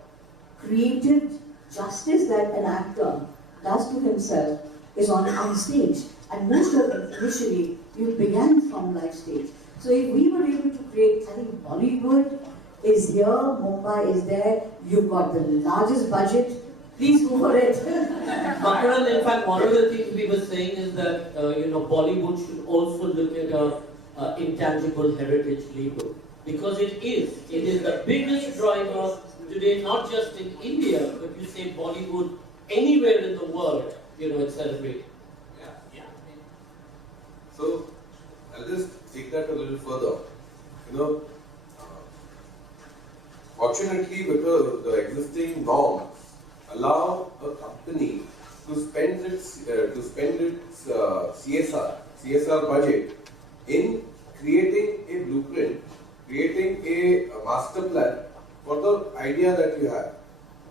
creative justice that an actor does to himself is on stage. And most of it, initially, you began from live stage. So if we were able to create, I think Bollywood is here, Mumbai is there, you've got the largest budget, please go for it. Makarand, in fact, one of the things we were saying is that, Bollywood should also look at intangible heritage label. Because it is the biggest driver today, not just in India, but you say Bollywood anywhere in the world, it's celebrated. Yeah. So, I'll just take that a little further. Fortunately, because the existing norms allow a company to spend its CSR budget in creating a blueprint, creating a master plan for the idea that you have.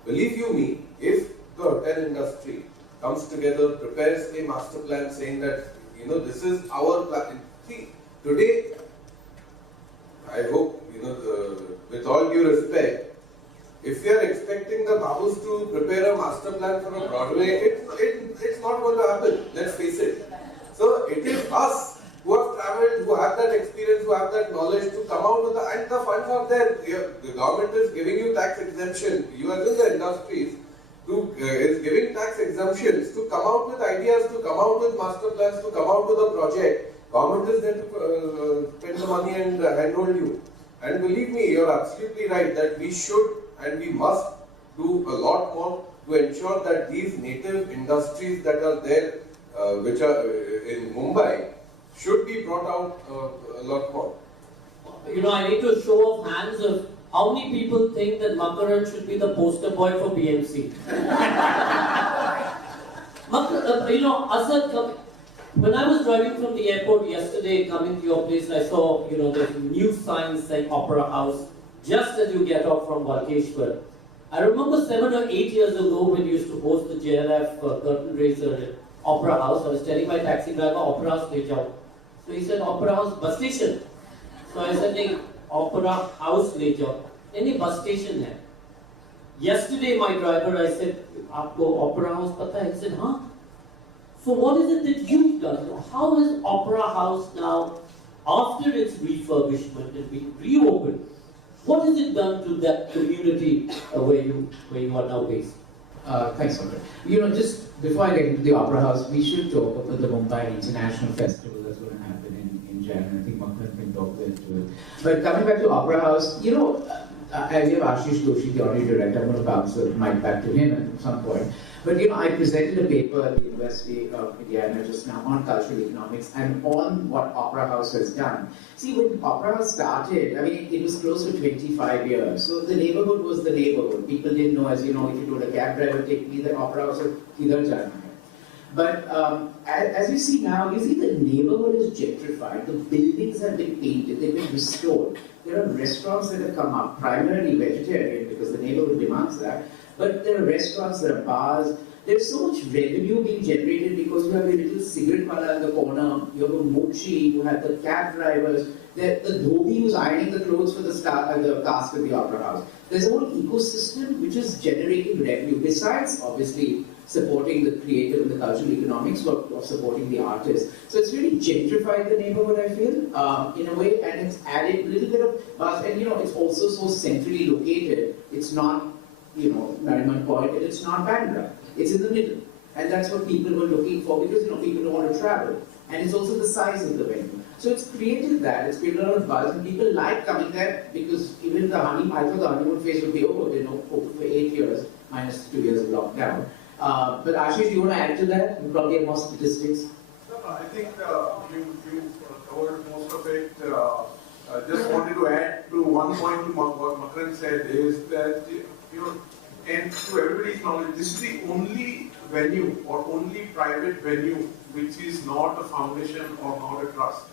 Believe you me, if the hotel industry comes together, prepares a master plan saying that, this is our plan. See, today, I hope, with all due respect, if we are expecting the Babus to prepare a master plan for a Broadway, it's not going to happen, let's face it. So it is us who have travelled, who have that experience, who have that knowledge to come out with and the funds are there. The government is giving you tax exemption. You are in the industries is giving tax exemptions to come out with ideas, to come out with master plans, to come out with a project. Government is there to spend the money and handhold you. And believe me, you're absolutely right that we should and we must do a lot more to ensure that these native industries that are there, which are in Mumbai, should be brought out a lot more. I need to show of hands of how many people think that Makarand should be the poster boy for BMC. Asad, when I was driving from the airport yesterday, coming to your place, I saw, there's new signs saying Opera House, just as you get off from Walkeshwar. I remember 7 or 8 years ago when we used to host the JLF curtain raiser at Opera House. I was telling my taxi driver, Opera House, le jao. So he said, Opera House, bus station. So I said, nahi, Opera House, le jao. Any bus station hai. Yesterday, my driver, I said, Aapko Opera House pata hai? He said, huh? So what is it that you've done? How is Opera House now, after its refurbishment and being reopened, what has it done to that community where you are now based? Thanks, Sanjoy. Just before I get into the Opera House, we should talk about the Mumbai International Festival that's going to happen in January. I think Makarand can talk there to it. But coming back to Opera House, I have Ashish Doshi, the audio director. I'm going to bounce the mic back to him at some point. But I presented a paper at the University of Indiana just now on cultural economics and on what Opera House has done. See, when Opera House started, it was close to 25 years. So the neighborhood was the neighborhood. People didn't know, as if you told a cab driver, take me the Opera House or either jana hai. But as you see now, you see the neighborhood is gentrified, the buildings have been painted, they've been restored. There are restaurants that have come up, primarily vegetarian because the neighborhood demands that. But there are restaurants, there are bars, there's so much revenue being generated because you have a little cigarette wala in the corner, you have a mochi, you have the cab drivers, the dhobi who's ironing the clothes for the cast of the opera house. There's a whole ecosystem which is generating revenue, besides obviously supporting the creative and the cultural economics of supporting the artists. So it's really gentrified the neighborhood, I feel, in a way, and it's added a little bit of buzz. And it's also so centrally located. It's not, Nariman Point, and it's not Bandra. It's in the middle. And that's what people were looking for because, people don't want to travel. And it's also the size of the venue. So it's created that, it's created a lot of buzz, and people like coming there because even I thought the honeymoon phase would be over, open for 8 years, minus 2 years of lockdown. But Ashish, do you want to add to that? You probably have more statistics. No, I think you covered most of it. Just wanted to add to one point to what Makarand said is that, and to everybody's knowledge, this is the only venue or only private venue which is not a foundation or not a trust.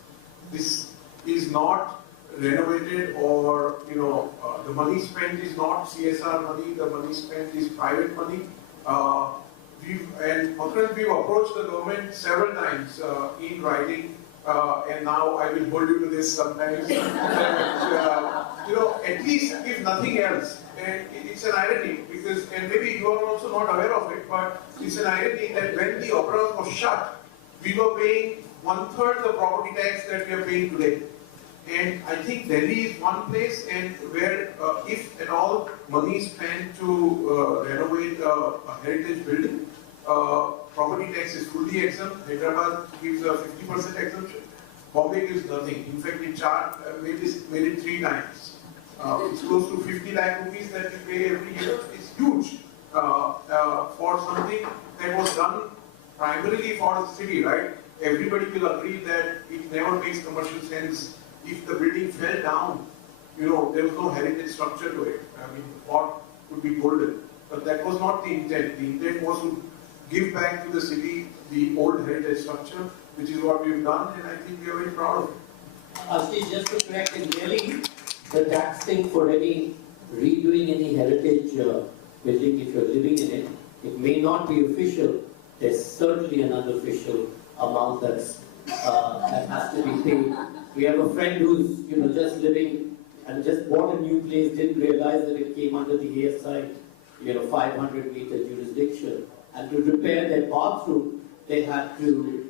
This is not renovated or, the money spent is not CSR money, the money spent is private money. We've approached the government several times in writing, and now I will hold you to this sometimes. At least if nothing else, and it's an irony because, and maybe you are also not aware of it, but it's an irony that when the opera was shut, we were paying 1/3 the property tax that we are paying today. And I think Delhi is one place and where if at all money is spent to renovate a heritage building, property tax is fully exempt. Hyderabad gives a 50% exemption. Bombay gives nothing. In fact, it made it 3 times. It's close to 50 lakh rupees that we pay every year. It's huge for something that was done primarily for the city, right? Everybody will agree that it never makes commercial sense. If the building fell down, there was no heritage structure to it. I mean, what would be golden. But that was not the intent. The intent was to give back to the city the old heritage structure, which is what we've done, and I think we are very proud of it. Ashish, just to correct, in Delhi, the tax thing for redoing any heritage building, if you're living in it, it may not be official. There's certainly an unofficial amount that has to be paid. We have a friend who's just living and just bought a new place, didn't realize that it came under the ASI 500-meter jurisdiction, and to repair their bathroom they had to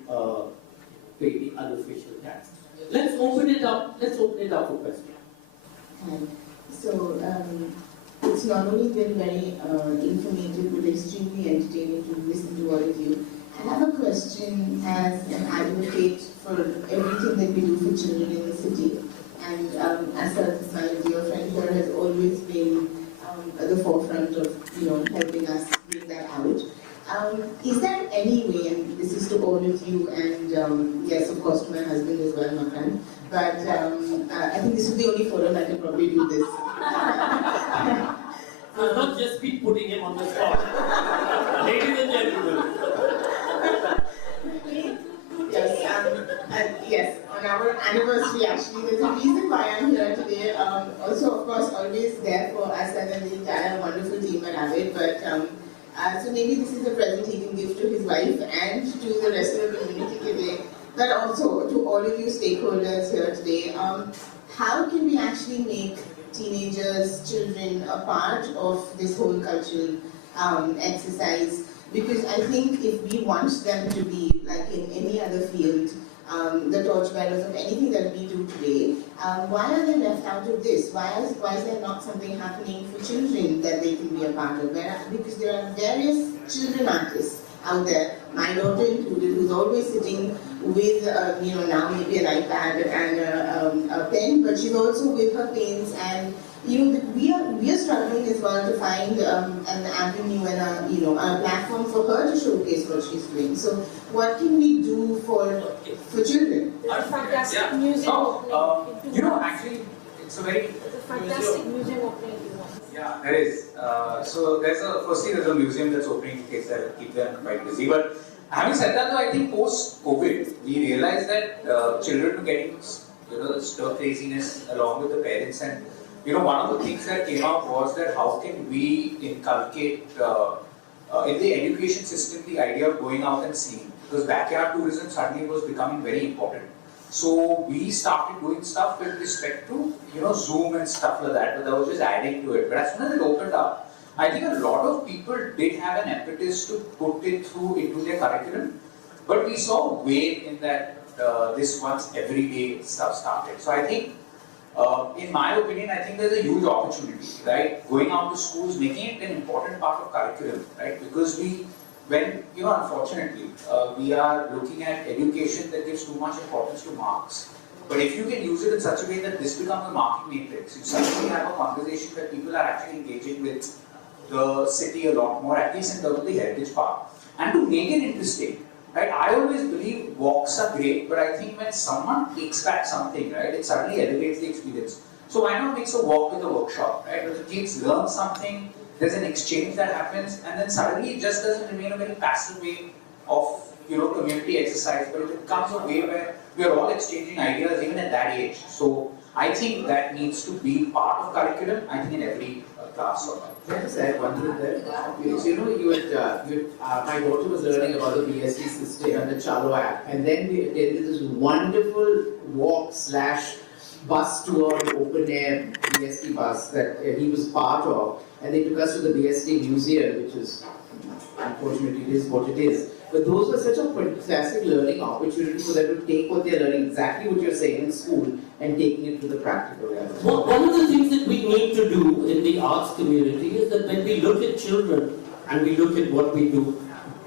pay the unofficial tax. Let's open it up for questions. So it's not only been very informative but extremely entertaining to listen to all of you. I have a question as an advocate for everything that we do for children in the city. And as my dear friend here has always been at the forefront of helping us bring that out. Is there any way, and this is to all of you, and yes, of course, to my husband as well, Makarand, but I think this is the only forum I can probably do this. I'll not just be putting him on the spot. Ladies and gentlemen. Yes, on our anniversary actually, there's a reason why I'm here today. Also, of course, always there for us and the entire wonderful team at Avid, but so maybe this is a present he can give to his wife and to the rest of the community today, but also to all of you stakeholders here today. How can we actually make teenagers, children a part of this whole cultural exercise? Because I think if we want them to be, like in any other field, the torchbearers of anything that we do today, why are they left out of this? Why is there not something happening for children that they can be a part of? Because there are various children artists out there, my daughter included, who's always sitting with, now maybe an iPad and a pen, but she's also with her paints, and we are struggling as well to find an avenue and a platform for her to showcase what she's doing. So what can we do for children? Fantastic museum opening. Actually, it's a very fantastic museum opening. Yeah, there is. So there's a museum that's opening in case that keep them quite busy. But Having said that, though, I think post-COVID, we realized that children were getting, stir craziness along with the parents, and one of the things that came out was that how can we inculcate in the education system the idea of going out and seeing, because backyard tourism suddenly was becoming very important. So we started doing stuff with respect to Zoom and stuff like that, but that was just adding to it. But as soon as it opened up, I think a lot of people did have an impetus to put it through into their curriculum, but we saw a wave in that this once everyday stuff started. So I think, in my opinion, I think there's a huge opportunity, right? Going out to schools, making it an important part of curriculum, right? Because unfortunately, we are looking at education that gives too much importance to marks. But if you can use it in such a way that this becomes a marking matrix, you suddenly have a conversation where people are actually engaging with the city a lot more, at least in terms of the heritage part. And to make it interesting, right? I always believe walks are great, but I think when someone takes back something, right, it suddenly elevates the experience. So why not mix a walk with a workshop, right? Where the kids learn something, there's an exchange that happens, and then suddenly it just doesn't remain a very passive way of community exercise, but it becomes a way where we are all exchanging ideas even at that age. So I think that needs to be part of curriculum, I think in every class or Can I just add one thing there? My daughter was learning about the BSD system and the Chalo app, and then we attended this wonderful walk/bus tour, open air BSD bus that he was part of, and they took us to the BSD museum, which is, unfortunately, it is what it is. But those were such a fantastic learning opportunity for them to take what they're learning, exactly what you're saying in school, and taking it to the practical reality. Well, one of the things that we need to do in the arts community is that when we look at children and we look at what we do,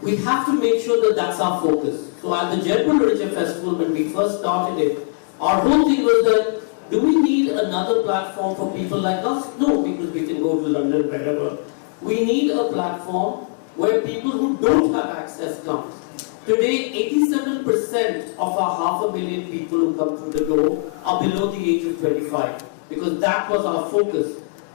we have to make sure that that's our focus. So at the Jaipur Literature Festival, when we first started it, our whole thing was that, do we need another platform for people like us? No, because we can go to London, wherever. We need a platform where people who don't have access come. Today, 87% of our 500,000 people who come through the door are below the age of 25, because that was our focus.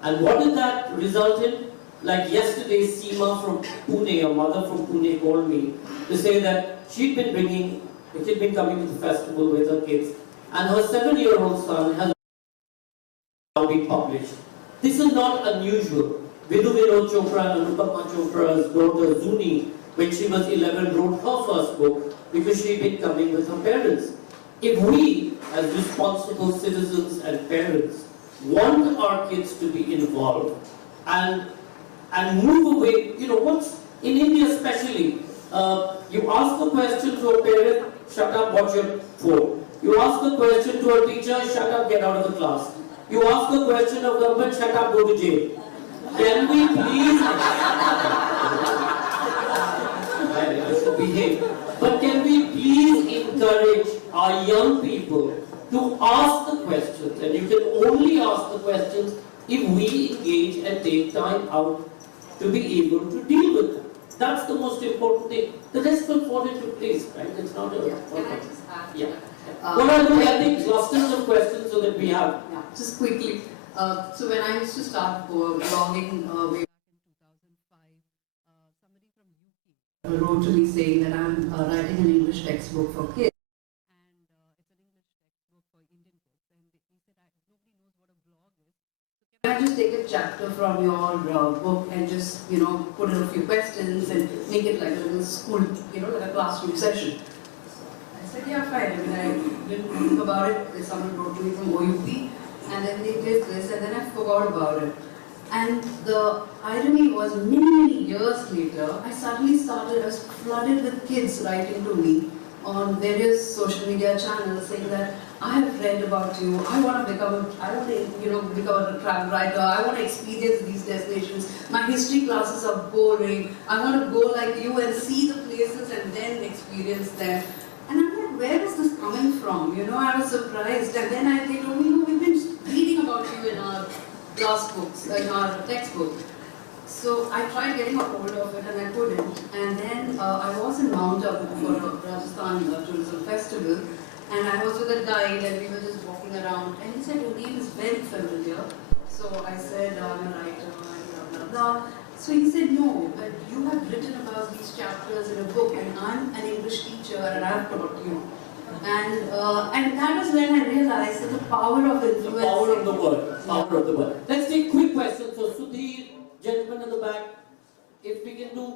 And what did that result in? Like yesterday, Seema from Pune, a mother from Pune, called me to say that she'd been coming to the festival with her kids, and her 7-year-old son has now been published. This is not unusual. Vidhu Vinod Chopra and Anupama Chopra's daughter Zuni, when she was 11, wrote her first book because she'd been coming with her parents. If we, as responsible citizens and parents, want our kids to be involved and move away, what's in India especially, you ask a question to a parent, shut up, watch your phone. You ask a question to a teacher, shut up, get out of the class. You ask a question of government, shut up, go to jail. Can we please behave? But can we please encourage our young people to ask the questions? And you can only ask the questions if we engage and take time out to be able to deal with them. That's the most important thing. The rest will fall into place, right? It's not a... Can I just add? Yeah. What are the other clusters of questions so that we have? Yeah, just quickly. So when I used to start blogging way back in 2005, somebody from UK wrote to me saying that I'm writing an English textbook for kids, and it's an English textbook for Indian kids. And he said, nobody knows what a blog is. So can I just take a chapter from your book and just put in a few questions and make it like a little school, like a classroom session? I said, yeah, fine. I didn't think about it. Someone wrote to me from OUP. And then they did this, and then I forgot about it. And the irony was, many years later, I was flooded with kids writing to me on various social media channels saying that I have read about you, I want to become a travel writer, I want to experience these destinations, my history classes are boring, I want to go like you and see the places and then experience them. And I'm like, where is this coming from? I was surprised. And then they told me, we've been reading about you in our class books, in our textbook. So I tried getting a hold of it and I couldn't. And then I was in Mount Abu for a Rajasthan tourism festival. And I was with a guide and we were just walking around. And he said, your name is very familiar. So I said, I'm a writer, and blah, blah, blah. So he said, no, but you have written about these chapters in a book, and I'm an English teacher and I've taught you. And that was when I realized that the power of influence. The power of the word. Power of the word. Let's take quick questions. So Sudhir, gentleman in the back, if we can do,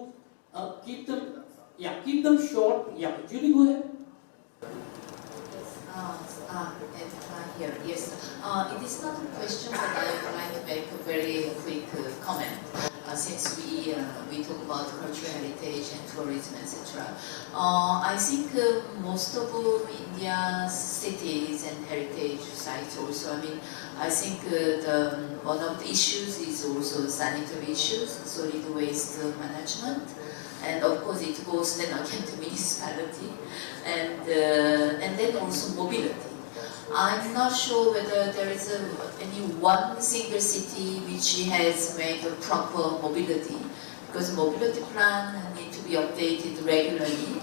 keep them short. Yeah, Julie, go ahead. Here, yes. It is not a question, but I would like to make a very quick comment. Since we talk about cultural heritage and tourism, etc. I think most of India's cities and heritage sites also. I mean, I think one of the issues is also sanitary issues, solid waste management. And of course, it goes then again to municipality, and then also mobility. I'm not sure whether there is any one single city which has made a proper mobility, because mobility plan need to be updated regularly.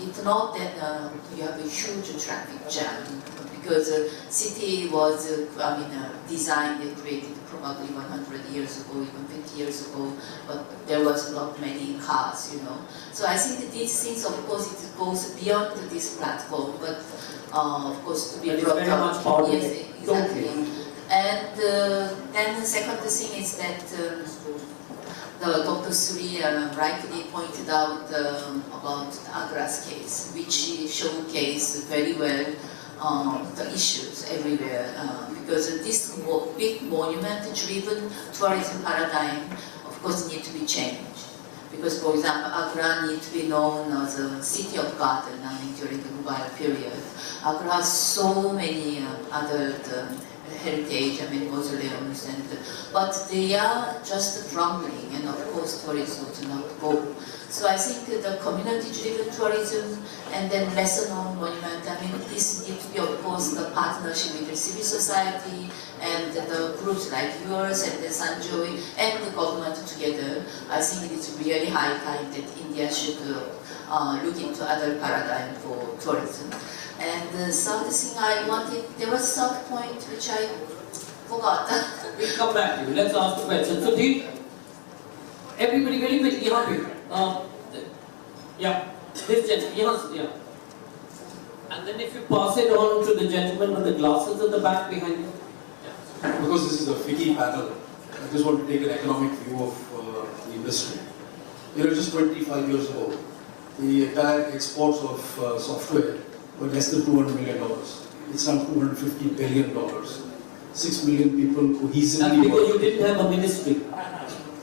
If not, then you have a huge traffic jam, because city was designed and created probably 100 years ago, even 50 years ago, but there was not many cars, you know. So I think that these things, of course, it goes beyond this platform, but of course to be brought up. Yes, exactly. And then the second thing is that Dr. Suri rightly pointed out about Agra's case, which showcased very well the issues everywhere, because this big monument-driven tourism paradigm, of course, need to be changed. Because, for example, Agra needs to be known as a city of garden, I mean, during the Mughal period. Agra has so many other heritage, I mean, mausoleums, but they are just crumbling, and of course, tourism would not go. So I think the community-driven tourism and then lesser-known monument, I mean, this needs to be, of course, the partnership with the civil society and the groups like yours and the Sanjoy and the government together. I think it is really high time that India should look into other paradigm for tourism. And the third thing I wanted, there was a third point which I forgot. We'll come back to you. Let's ask the question. So, everybody very quickly, this gentleman, yeah. And then if you pass it on to the gentleman with the glasses at the back behind you. Yeah. Because this is a FICCI panel, I just want to take an economic view of the industry. You know, just 25 years ago, the entire exports of software were less than $200 million. It's now $250 billion. 6 million people cohesively. That's because you didn't have a ministry.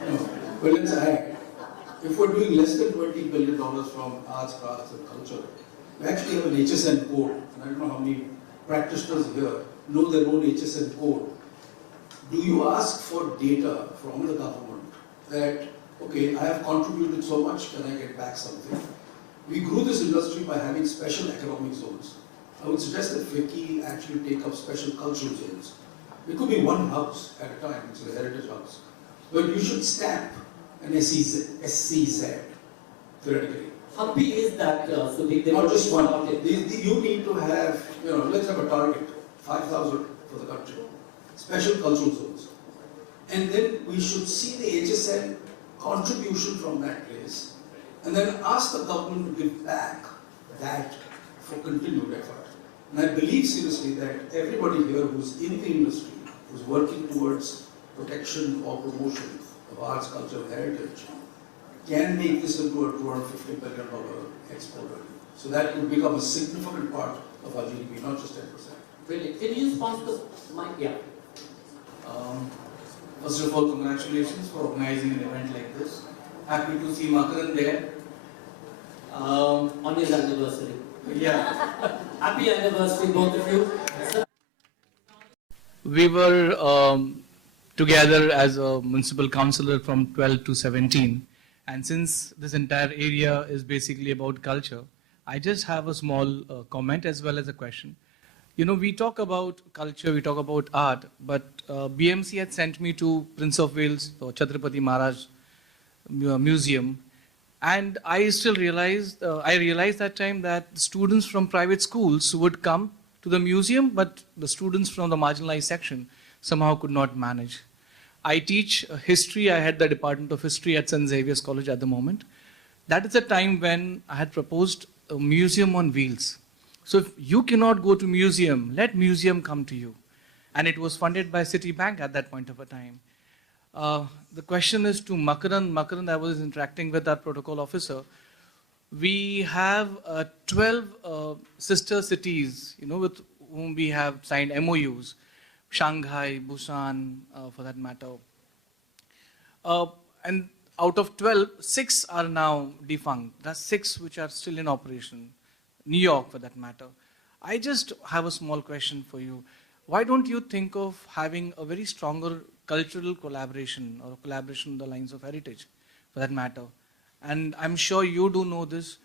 No. Well, let's add, if we're doing less than $20 billion from arts, crafts, and culture, we actually have an HSN code. And I don't know how many practitioners here know their own HSN code. Do you ask for data from the government that, okay, I have contributed so much, can I get back something? We grew this industry by having special economic zones. I would suggest that FICCI actually take up special cultural zones. It could be one house at a time, it's a heritage house. But you should stamp an SCZ, theoretically. How big is that? So they not just one. You need to have, you know, let's have a target, 5,000 for the country. Special cultural zones. And then we should see the HSN contribution from that place. And then ask the government to give back that for continued effort. And I believe seriously that everybody here who's in the industry, who's working towards protection or promotion of arts, culture, and heritage, can make this into a $250 billion export. So that would become a significant part of our GDP, not just 10%. Brilliant. Can you just pass the mic? Yeah. First of all, congratulations for organizing an event like this. Happy to see Makarand there. On his anniversary. Yeah. Happy anniversary, both of you. We were together as a municipal councillor from 12 to 17. And since this entire area is basically about culture, I just have a small comment as well as a question. You know, we talk about culture, we talk about art, but BMC had sent me to Prince of Wales or Chhatrapati Maharaj Museum, and I still realized, that time that students from private schools would come to the museum, but the students from the marginalized section somehow could not manage. I teach history. I had the Department of History at St. Xavier's College at the moment. That is the time when I had proposed a museum on wheels. So if you cannot go to museum, let museum come to you. And it was funded by Citibank at that point of a time. The question is to Makarand. Makarand, I was interacting with our protocol officer. We have 12 sister cities, with whom we have signed MOUs. Shanghai, Busan, for that matter. And out of 12, 6 are now defunct. There are 6 which are still in operation. New York, for that matter. I just have a small question for you. Why don't you think of having a very stronger cultural collaboration or collaboration on the lines of heritage, for that matter? And I'm sure you do know this.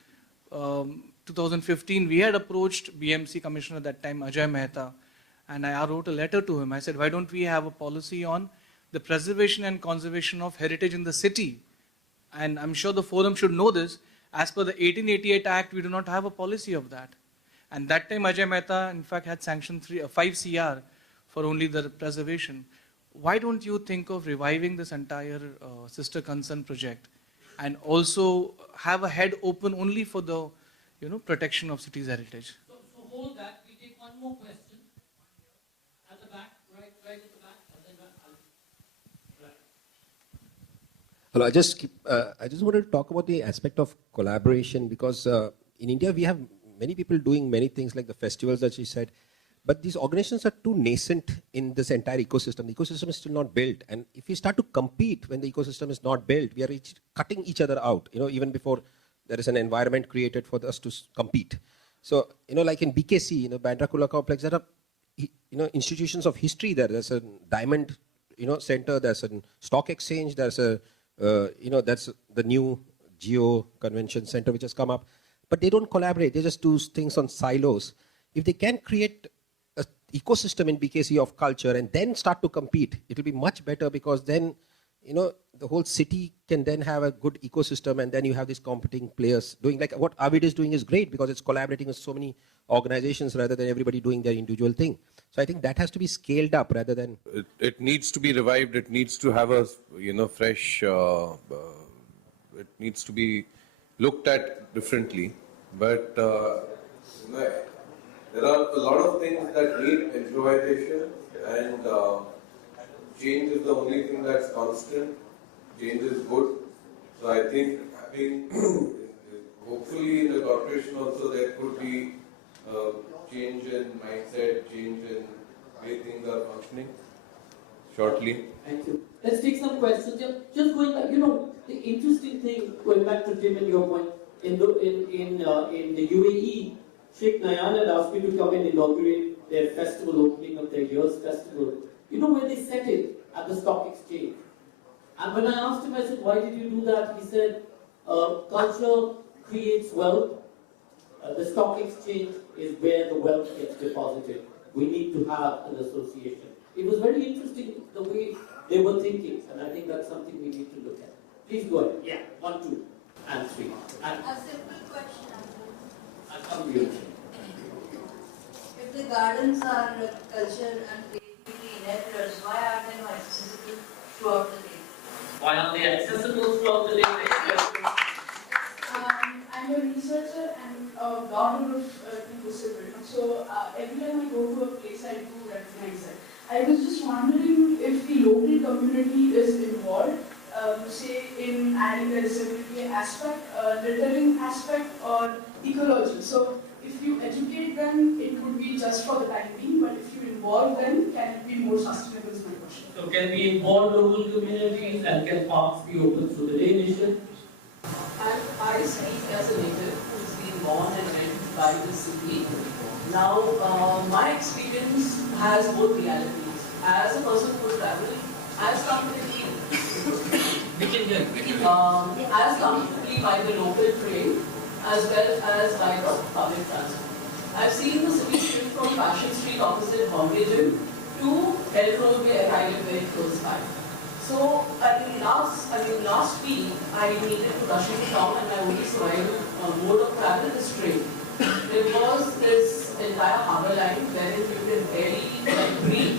2015, we had approached BMC Commissioner at that time, Ajay Mehta, and I wrote a letter to him. I said, why don't we have a policy on the preservation and conservation of heritage in the city? And I'm sure the forum should know this. As per the 1888 Act, we do not have a policy of that. And that time, Ajay Mehta, in fact, had sanctioned 5 CR for only the preservation. Why don't you think of reviving this entire sister concern project and also have a head open only for the protection of cities' heritage? So hold that. We take one more question. At the back, right at the back. And then Hello, I just wanted to talk about the aspect of collaboration because in India we have many people doing many things like the festivals that she said, but these organizations are too nascent in this entire ecosystem. The ecosystem is still not built, and if we start to compete when the ecosystem is not built, we are cutting each other out. Even before there is an environment created for us to compete. So like in BKC, Bandra Kurla Complex, there are institutions of history there. There's a diamond center. There's a stock exchange. There's a that's the new Geo Convention Center which has come up. But they don't collaborate. They just do things on silos. If they can create an ecosystem in BKC of culture and then start to compete, it will be much better because then, the whole city can then have a good ecosystem and then you have these competing players doing like what Avid is doing is great because it's collaborating with so many organizations rather than everybody doing their individual thing. So I think that has to be scaled up rather than... It needs to be revived. It needs to have a, fresh, it needs to be looked at differently. But there are a lot of things that need improvisation and change is the only thing that's constant. Change is good. So I think having, hopefully in the corporation also there could be change in mindset, change in way things are functioning shortly. Thank you. Let's take some questions. Just going back, the interesting thing, going back to Tim and your point, in the UAE, Sheikh Nayan had asked me to come and inaugurate their festival, opening of their year's festival. You know where they set it? At the stock exchange. And when I asked him, I said, why did you do that? He said, culture creates wealth. The stock exchange is where the wealth gets deposited. We need to have an association. It was very interesting the way they were thinking, and I think that's something we need to look at. Please go ahead. Yeah, 1, 2, and 3. And a simple question. I'll come to you. If the gardens are culture and creativity enablers, why are they not accessible throughout the day? Why are they accessible throughout the day? I'm a researcher and a daughter of Civil. So every time I go to a place, I do recognize it. I was just wondering if the local community is involved, say in adding a disability aspect, littering aspect, or ecology. So if you educate them, it would be just for the time being, but if you involve them, can it be more sustainable is my question. So can we involve local communities and can parks be open through the day mission? I speak as a native who's been born and raised by the city. Now, my experience has both realities. As a person who travels, as comfortably by the local train, as well as by the public transport. I've seen the city shift from Fashion Street opposite Bombay Gym to Hill Road where I live very close by. So, last week, I needed to rush into town and my only survival mode of travel is train. There was this entire harbour line wherein you can barely breathe.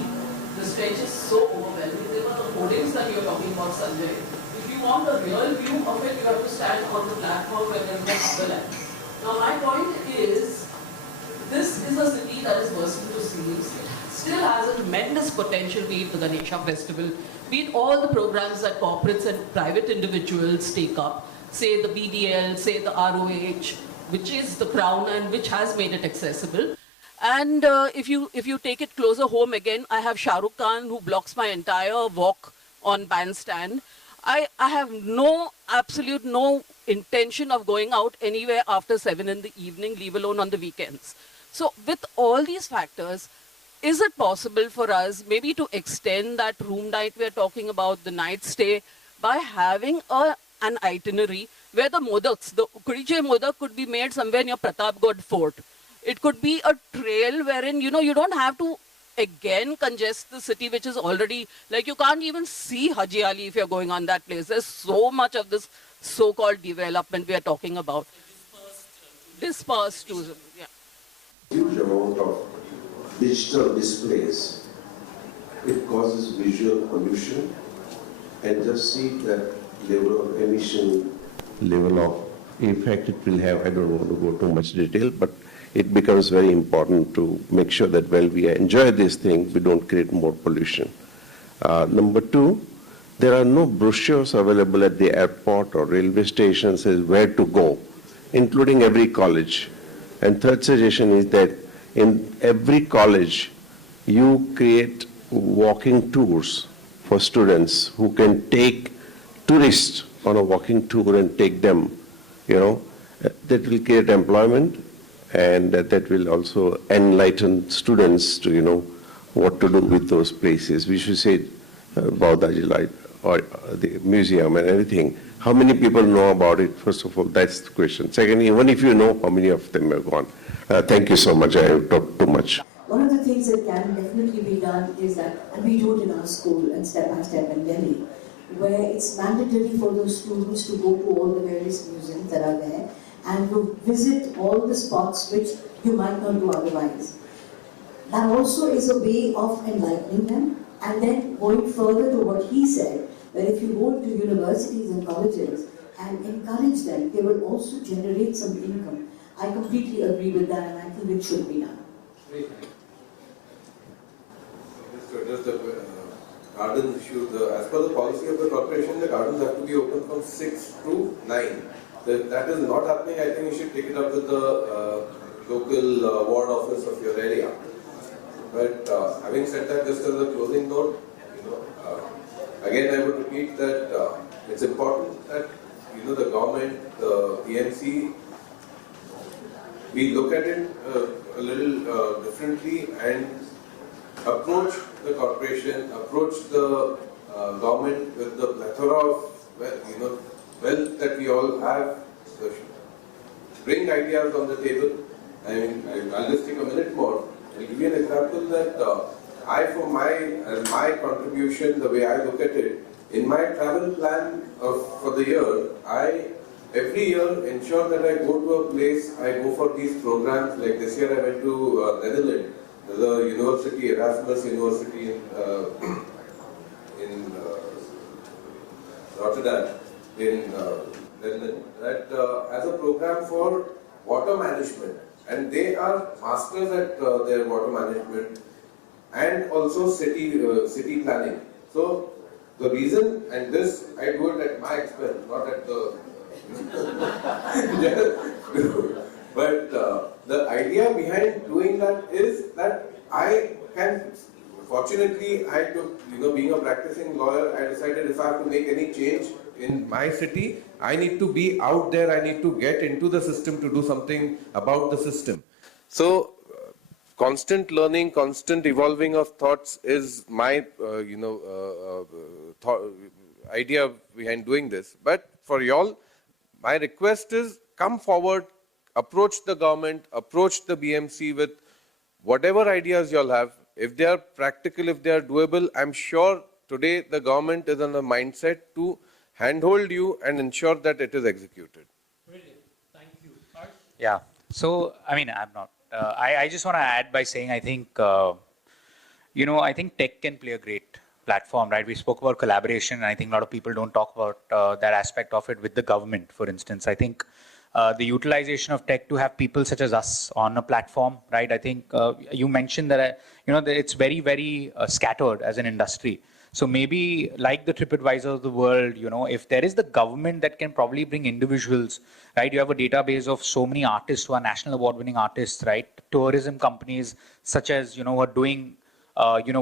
The stretch is so overwhelming. There were hoardings that you're talking about, Sanjay, if you want a real view of it, you have to stand on the platform where there is no other. Now my point is, this is a city that is bursting to seams. It still has a tremendous potential, be it the Ganesha Festival, be it all the programs that corporates and private individuals take up, say the BDL, say the ROH, which is the crown and which has made it accessible. And if you take it closer home again, I have Shah Rukh Khan who blocks my entire walk on bandstand. I have absolute no intention of going out anywhere after 7 in the evening, leave alone on the weekends. So with all these factors, is it possible for us maybe to extend that room night we're talking about, the night stay, by having an itinerary where the modaks, the Kuriche modak could be made somewhere near Pratapgarh Fort. It could be a trail wherein, you don't have to again congest the city, which is already, like you can't even see Haji Ali if you're going on that place. There's so much of this so-called development we are talking about. Dispersed tourism, yeah. Huge amount of digital displays. It causes visual pollution, and just see that level of emission, level of effect it will have. I don't want to go too much detail, but it becomes very important to make sure that while we enjoy this thing, we don't create more pollution. Number two, there are no brochures available at the airport or railway stations as where to go, including every college. And third suggestion is that in every college, you create walking tours for students who can take tourists on a walking tour and take them, that will create employment, and that will also enlighten students to, what to do with those places. We should say about the or the museum and everything. How many people know about it? First of all, that's the question. Second, even if you know, how many of them have gone? Thank you so much. I have talked too much. One of the things that can definitely be done is that, and we do it in our school and step by step in Delhi, where it's mandatory for those students to go to all the various museums that are there and to visit all the spots which you might not do otherwise. That also is a way of enlightening them, and then going further to what he said, that if you go to universities and colleges and encourage them, they will also generate some income. I completely agree with that, and I think it should be done. Just to address the gardens issue, as per the policy of the corporation, the gardens have to be open from 6 to 9. That is not happening. I think you should take it up with the local ward office of your area. But having said that, just as a closing note, again I would repeat that it's important that the government, the PMC, we look at it a little differently and approach the corporation, approach the government with the plethora of wealth that we all have. So bring ideas on the table. I mean, I'll just take a minute more. I'll give you an example that as my contribution, the way I look at it, in my travel plan for the year, every year ensure that I go to a place, I go for these programs. Like this year I went to Netherlands. There's a university, Erasmus University in Rotterdam, in Netherlands, that as a program for water management. And they are masters at their water management and also city planning. So the reason, and this I do it at my expense, not at the but the idea behind doing that is that I can, fortunately I took, being a practicing lawyer, I decided if I have to make any change in my city, I need to be out there, I need to get into the system to do something about the system. So constant learning, constant evolving of thoughts is my idea behind doing this. But for y'all, my request is come forward, approach the government, approach the BMC with whatever ideas y'all have. If they are practical, if they are doable, I'm sure today the government is on a mindset to handhold you and ensure that it is executed. Brilliant. Thank you. Yeah. So, I'm not. I just want to add by saying I think, I think tech can play a great platform, right? We spoke about collaboration, and I think a lot of people don't talk about that aspect of it with the government, for instance. I think the utilization of tech to have people such as us on a platform, right? I think you mentioned that, that it's very, very scattered as an industry. So maybe like the TripAdvisor of the world, if there is the government that can probably bring individuals, right? You have a database of so many artists who are national award-winning artists, right? Tourism companies such as, who are doing,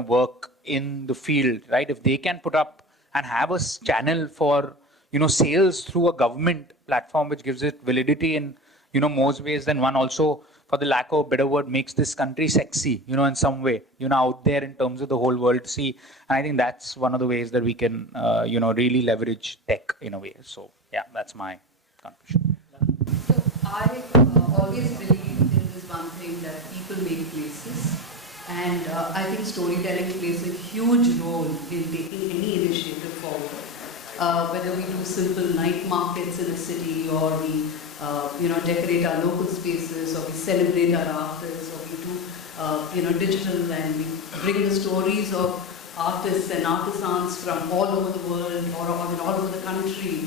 work in the field, right? If they can put up and have a channel for, sales through a government platform, which gives it validity in, most ways than one, also, for the lack of a better word, makes this country sexy, in some way, out there in terms of the whole world to see. And I think that's one of the ways that we can, really leverage tech in a way. So, yeah, that's my contribution. So I always believe in this one thing, that people make places. And I think storytelling plays a huge role in taking any initiative forward. Whether we do simple night markets in a city, or we decorate our local spaces, or we celebrate our artists, or we do digital, and we bring the stories of artists and artisans from all over the world, or all over the country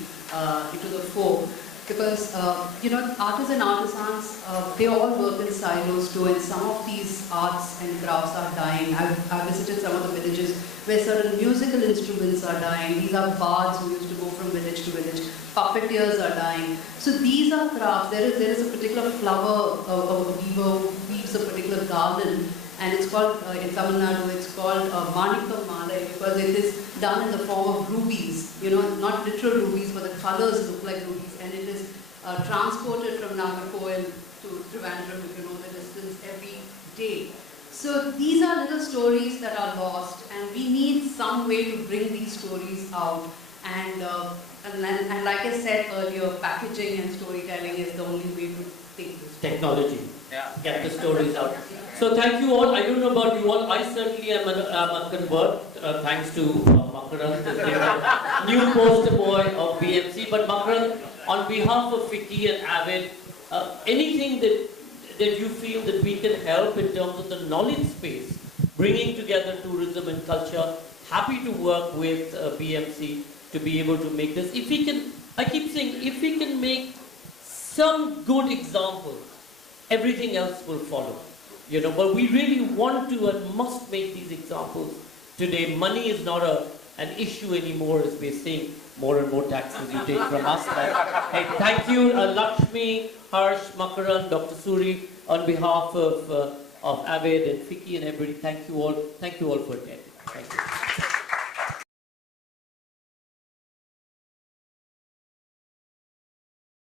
into the fore. Because artists and artisans, they all work in silos too, and some of these arts and crafts are dying. I've visited some of the villages where certain musical instruments are dying. These are bards who used to go from village to village. Puppeteers are dying. So these are crafts. There is a particular flower, a weaver who weaves a particular garland, and it's called, in Tamil Nadu, it's called Manikam Malai, because it is done in the form of rubies, not literal rubies, but the colors look like rubies, and it is transported from Nagarkoil to Trivandrum, if you know the distance, every day. So these are little stories that are lost, and we need some way to bring these stories out. And like I said earlier, packaging and storytelling is the only way to take this. Technology. Yeah. Get the stories out. So thank you all. I don't know about you all. I certainly am a convert, thanks to Makarand, the new poster boy of BMC. But Makarand, on behalf of FICCI and AVID, anything that you feel that we can help in terms of the knowledge space, bringing together tourism and culture, happy to work with BMC to be able to make this. If we can, I keep saying, if we can make some good examples, everything else will follow. But we really want to and must make these examples today. Money is not an issue anymore, as we're seeing more and more taxes you take from us. But, hey, thank you, Lakshmi, Harsh, Makarand, Dr. Suri, on behalf of AVID and FICCI and everybody. Thank you all for attending. Thank you.